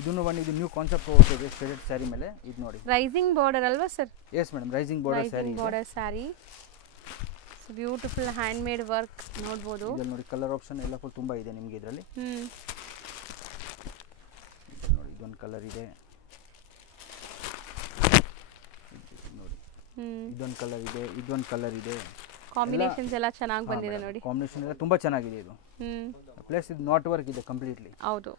ಇದು ನ್ಯೂ ಕಾನ್ಸೆಪ್ಟ್ ಹೋಗ್ತಿದೆ ಶೇಡೆಡ್ ಸ್ಯಾರಿ ಮೇಲೆ. ಇದು ನೋಡಿ ರೈಸಿಂಗ್ ಬಾರ್ಡರ್ ಅಲ್ವಾ sir? Yes madam, rising border sari. So beautiful hand made work ನೋಡ್ಬೋದು. ಇದರಲ್ಲಿ ನೋಡಿ ಕಲರ್ ಆಪ್ಷನ್ ಎಲ್ಲ ಫುಲ್ ತುಂಬ ಇದೆ ನಿಮಗೆ ಇದರಲ್ಲಿ. ನೋಡಿ ಇದೊಂದು ಕಲರ್ ಇದೆ ನೋಡಿ, ಇದೊಂದು ಕಲರ್ ಇದೆ, ಇದೊಂದು ಕಲರ್ ಇದೆ. ಕಾಂಬಿನೇಷನ್ಸ್ ಎಲ್ಲ ಚೆನ್ನಾಗಿ ಬಂದಿದೆ ನೋಡಿ. ಕಾಂಬಿನೇಷನ್ ಎಲ್ಲ ತುಂಬ ಚೆನ್ನಾಗಿದೆ ಇದು. ಪ್ಲಸ್ ಇದು ನಾಟ್ ವರ್ಕ್ ಇದೆ ಕಂಪ್ಲೀಟ್ಲಿ. ಹೌದು.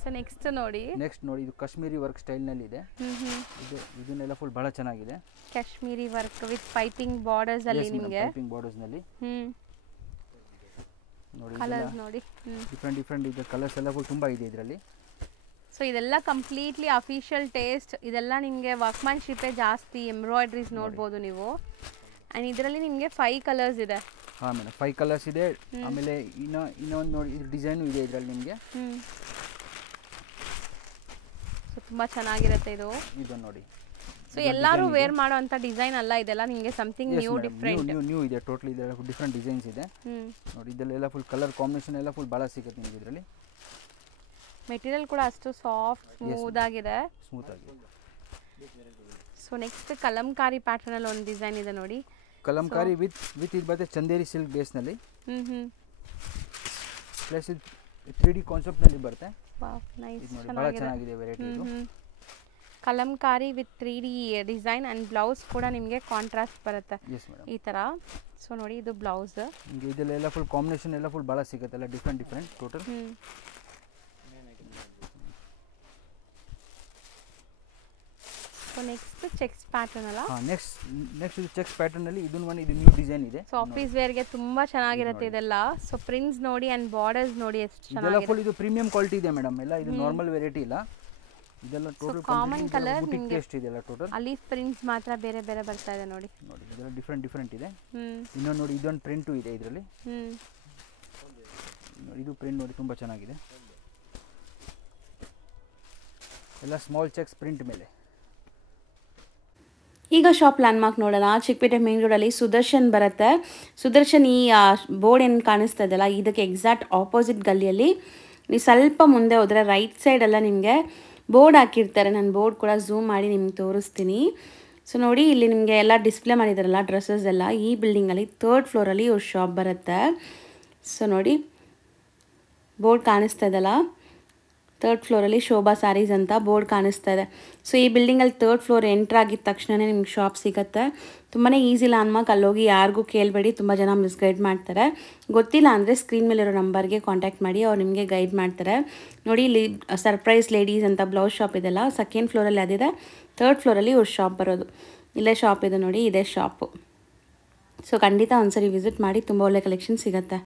ಸೊ ನೆಕ್ಸ್ಟ್ ನೋಡಿ ಇದು ಕಾಶ್ಮೀರಿ ವರ್ಕ್ ಸ್ಟೈಲ್ನಲ್ಲಿ ಇದೆ. ಇದನ್ನೆಲ್ಲ ಫುಲ್ ಭಾಳ ಚೆನ್ನಾಗಿದೆ. Kashmiri work with piping borders ಅಲ್ಲಿ ನಿಮಗೆ. ಪೈಪಿಂಗ್ ಬಾರ್ಡರ್ಸ್ನಲ್ಲಿ ನೋಡಿ ಕಲರ್ಸ್ ನೋಡಿ, ಡಿಫ್ರೆಂಟ್ ಇದೆ ಕಲರ್ಸ್ ಎಲ್ಲ ಫುಲ್ ತುಂಬ ಇದೆ ಇದರಲ್ಲಿ. ಸೊ ಇದೆಲ್ಲ ಕಂಪ್ಲೀಟ್ಲಿ ಅಫಿಷಿಯಲ್ ಟೇಸ್ಟ್. ಇದೆಲ್ಲ ನಿಮಗೆ ವರ್ಕ್ಮ್ಯಾನ್ಶಿಪ್ಪೇ ಜಾಸ್ತಿ, ಎಂಬ್ರಾಯ್ಡ್ರೀಸ್ ನೋಡ್ಬೋದು ನೀವು. ಆ್ಯಂಡ್ ಇದರಲ್ಲಿ ನಿಮಗೆ 5 ಕಲರ್ಸ್ ಇದೆ. ಹಾಂ ಮೇಡಮ್, 5 ಕಲರ್ಸ್ ಇದೆ. ಆಮೇಲೆ ಇನ್ನೊಂದು ನೋಡಿ, ಇದು ಡಿಸೈನು ಇದೆ ಇದರಲ್ಲಿ ನಿಮಗೆ. ಸೊ ತುಂಬ ಚೆನ್ನಾಗಿರುತ್ತೆ ಇದು. ಇದನ್ನು ನೋಡಿ. ಸೊ ಎಲ್ಲರೂ ವೇರ್ ಮಾಡುವಂಥ ಡಿಸೈನ್ ಅಲ್ಲ ಇದೆಲ್ಲ, ನಿಮಗೆ ಸಮಥಿಂಗ್ ನ್ಯೂ ಡಿಫ್ರೆಂಟ್. ನ್ಯೂ ಇದೆ ಟೋಟಲಿ. ಇದೆಲ್ಲ ಡಿಫ್ರೆಂಟ್ ಡಿಸೈನ್ಸ್ ಇದೆ ನೋಡಿ. ಇದೆಲ್ಲ ಫುಲ್ ಕಲರ್ ಕಾಂಬಿನೇಷನ್ ಎಲ್ಲ ಫುಲ್ ಭಾಳ ಸಿಗುತ್ತೆ ನಿಮಗೆ ಇದರಲ್ಲಿ. ಮೆಟೀರಿಯಲ್ ಕೂಡ ಅಷ್ಟು ಸಾಫ್ಟ್ ಸ್ಮೂತ್ ಆಗಿದೆ. ಸೊ ನೆಕ್ಸ್ಟ್ ಕಲಂಕಾರಿ ಪ್ಯಾಟರ್ನ್ ಅಲ್ಲಿ ಒಂದು ಡಿಸೈನ್ ಇದೆ ನೋಡಿ. ಕಲಂಕಾರಿ ವಿತ್ ಇದು ಬರುತ್ತೆ ಚಂದೇರಿ ಸಿಲ್ಕ್ ಬೇಸ್ನಲ್ಲಿ. ಪ್ಲಸ್ ಇದು 3D ಕಾನ್ಸೆಪ್ಟ್ನಲ್ಲಿ ಬರುತ್ತೆ. ವಾವ್, ನೈಸ್, ಭಾಳ ಚೆನ್ನಾಗಿದೆ ವೆರೈಟಿ ಇದು. Kalamkari with 3D design and blouse ಕೂಡ ನಿಮಗೆ ಕಾಂಟ್ರಾಸ್ಟ್ ಬರುತ್ತೆ ಈ ಥರ. ಸೊ ನೋಡಿ ಇದು ಬ್ಲೌಸ್. ಇದೆಲ್ಲ ಫುಲ್ ಕಾಂಬಿನೇಷನ್ ಎಲ್ಲ ಫುಲ್ ಭಾಳ ಸಿಗುತ್ತೆ, ಎಲ್ಲ different total. So next cheques pattern ಅಲ್ಲ? ನೆಕ್ಸ್ಟ್ ಇದು ಚೆಕ್ಸ್ ಪ್ಯಾಟರ್ನ್ ಅಲ್ಲಿ ಇದು ನ್ಯೂ ಡಿಸೈನ್ ಇದೆ. ಸೊ ಆಫೀಸ್ ವೇರ್ ಗೆ ತುಂಬಾ ಚೆನ್ನಾಗಿರುತ್ತೆ ಇದೆಲ್ಲ. ಸೊ ಪ್ರಿಂಟ್ಸ್ ನೋಡಿ ಅಂಡ್ ಬಾರ್ಡರ್ಸ್ ನೋಡಿ ಎಷ್ಟು ಚೆನ್ನಾಗಿದೆ. ಫುಲ್ ಇದು ಪ್ರೀಮಿಯಂ ಕ್ವಾಲಿಟಿ ಇದೆ ಮೇಡಮ್. ಎಲ್ಲ ಇದು ನಾರ್ಮಲ್ ವೆರೈಟಿ ಇಲ್ಲ, ಇದೆಲ್ಲ total common colour. Boutique taste ಇದೆ ಎಲ್ಲ ಟೋಟಲ್. ಅಲ್ಲಿ ಪ್ರಿಂಟ್ಸ್ ಮಾತ್ರ ಬೇರೆ ಬೇರೆ ಬರ್ತಾ ಇದೆ ನೋಡಿ. ಇದೆಲ್ಲ ಡಿಫ್ರೆಂಟ್ ಇದೆ. ಇನ್ನೊಂದು ನೋಡಿ, ಇದೊಂದು ಪ್ರಿಂಟು ಇದೆ ಇದರಲ್ಲಿ. ಇದು ಪ್ರಿಂಟ್ ನೋಡಿ ತುಂಬಾ ಚೆನ್ನಾಗಿದೆ. ಎಲ್ಲ ಸ್ಮಾಲ್ ಚೆಕ್ಸ್ ಪ್ರಿಂಟ್ ಮೇಲೆ. ಈಗ ಶಾಪ್ ಲ್ಯಾಂಡ್ಮಾರ್ಕ್ ನೋಡೋಣ. ಚಿಕ್ಕಪೇಟೆ ಮೇನ್ ರೋಡಲ್ಲಿ ಸುದರ್ಶನ್ ಬರುತ್ತೆ. ಸುದರ್ಶನ್ ಈ ಬೋರ್ಡ್ ಏನು ಕಾಣಿಸ್ತಾ ಇದೆಯಲ್ಲ, ಇದಕ್ಕೆ ಎಕ್ಸಾಕ್ಟ್ ಆಪೋಸಿಟ್ ಗಲ್ಲಿಯಲ್ಲಿ ನೀವು ಸ್ವಲ್ಪ ಮುಂದೆ ಹೋದರೆ ರೈಟ್ ಸೈಡೆಲ್ಲ ನಿಮಗೆ ಬೋರ್ಡ್ ಹಾಕಿರ್ತಾರೆ. ನಾನು ಬೋರ್ಡ್ ಕೂಡ ಝೂಮ್ ಮಾಡಿ ನಿಮ್ಗೆ ತೋರಿಸ್ತೀನಿ. ಸೊ ನೋಡಿ ಇಲ್ಲಿ ನಿಮಗೆ ಎಲ್ಲ ಡಿಸ್ಪ್ಲೇ ಮಾಡಿದಾರಲ್ಲ ಡ್ರೆಸ್ಸಸ್ ಎಲ್ಲ, ಈ ಬಿಲ್ಡಿಂಗಲ್ಲಿ 3rd ಫ್ಲೋರಲ್ಲಿ ಇವ್ರ ಶಾಪ್ ಬರುತ್ತೆ. ಸೊ ನೋಡಿ ಬೋರ್ಡ್ ಕಾಣಿಸ್ತಾ ಇದೆಯಲ್ಲ, 3rd ಫ್ಲೋರಲ್ಲಿ ಶೋಭಾ ಸ್ಯಾರೀಸ್ ಅಂತ ಬೋರ್ಡ್ ಕಾಣಿಸ್ತಾ ಇದೆ. ಸೊ ಈ ಬಿಲ್ಡಿಂಗಲ್ಲಿ 3rd ಫ್ಲೋರ್ ಎಂಟ್ರ್ ಆಗಿದ ತಕ್ಷಣವೇ ನಿಮ್ಗೆ ಶಾಪ್ ಸಿಗುತ್ತೆ. ತುಂಬಾ ಈಸಿ ಲ್ಯಾಂಡ್ಮಾರ್ಕ್, ಅಲ್ಲೋಗಿ ಯಾರಿಗೂ ಕೇಳಬೇಡಿ, ತುಂಬ ಜನ ಮಿಸ್ಗೈಡ್ ಮಾಡ್ತಾರೆ. ಗೊತ್ತಿಲ್ಲ ಅಂದರೆ ಸ್ಕ್ರೀನ್ ಮೇಲಿರೋ ನಂಬರ್ಗೆ ಕಾಂಟ್ಯಾಕ್ಟ್ ಮಾಡಿ, ಅವ್ರು ನಿಮಗೆ ಗೈಡ್ ಮಾಡ್ತಾರೆ. ನೋಡಿ ಇಲ್ಲಿ ಸರ್ಪ್ರೈಸ್ ಲೇಡೀಸ್ ಅಂತ ಬ್ಲೌಸ್ ಶಾಪ್ ಇದೆಲ್ಲ 2nd ಫ್ಲೋರಲ್ಲಿ ಅದಿದೆ, 3rd ಫ್ಲೋರಲ್ಲಿ ಇವ್ರ ಶಾಪ್ ಬರೋದು. ಇಲ್ಲೇ ಶಾಪ್ ಇದೆ ನೋಡಿ, ಇದೇ ಶಾಪು. ಸೊ ಖಂಡಿತ ಒಂದ್ಸರಿ ವಿಸಿಟ್ ಮಾಡಿ, ತುಂಬ ಒಳ್ಳೆ ಕಲೆಕ್ಷನ್ ಸಿಗುತ್ತೆ.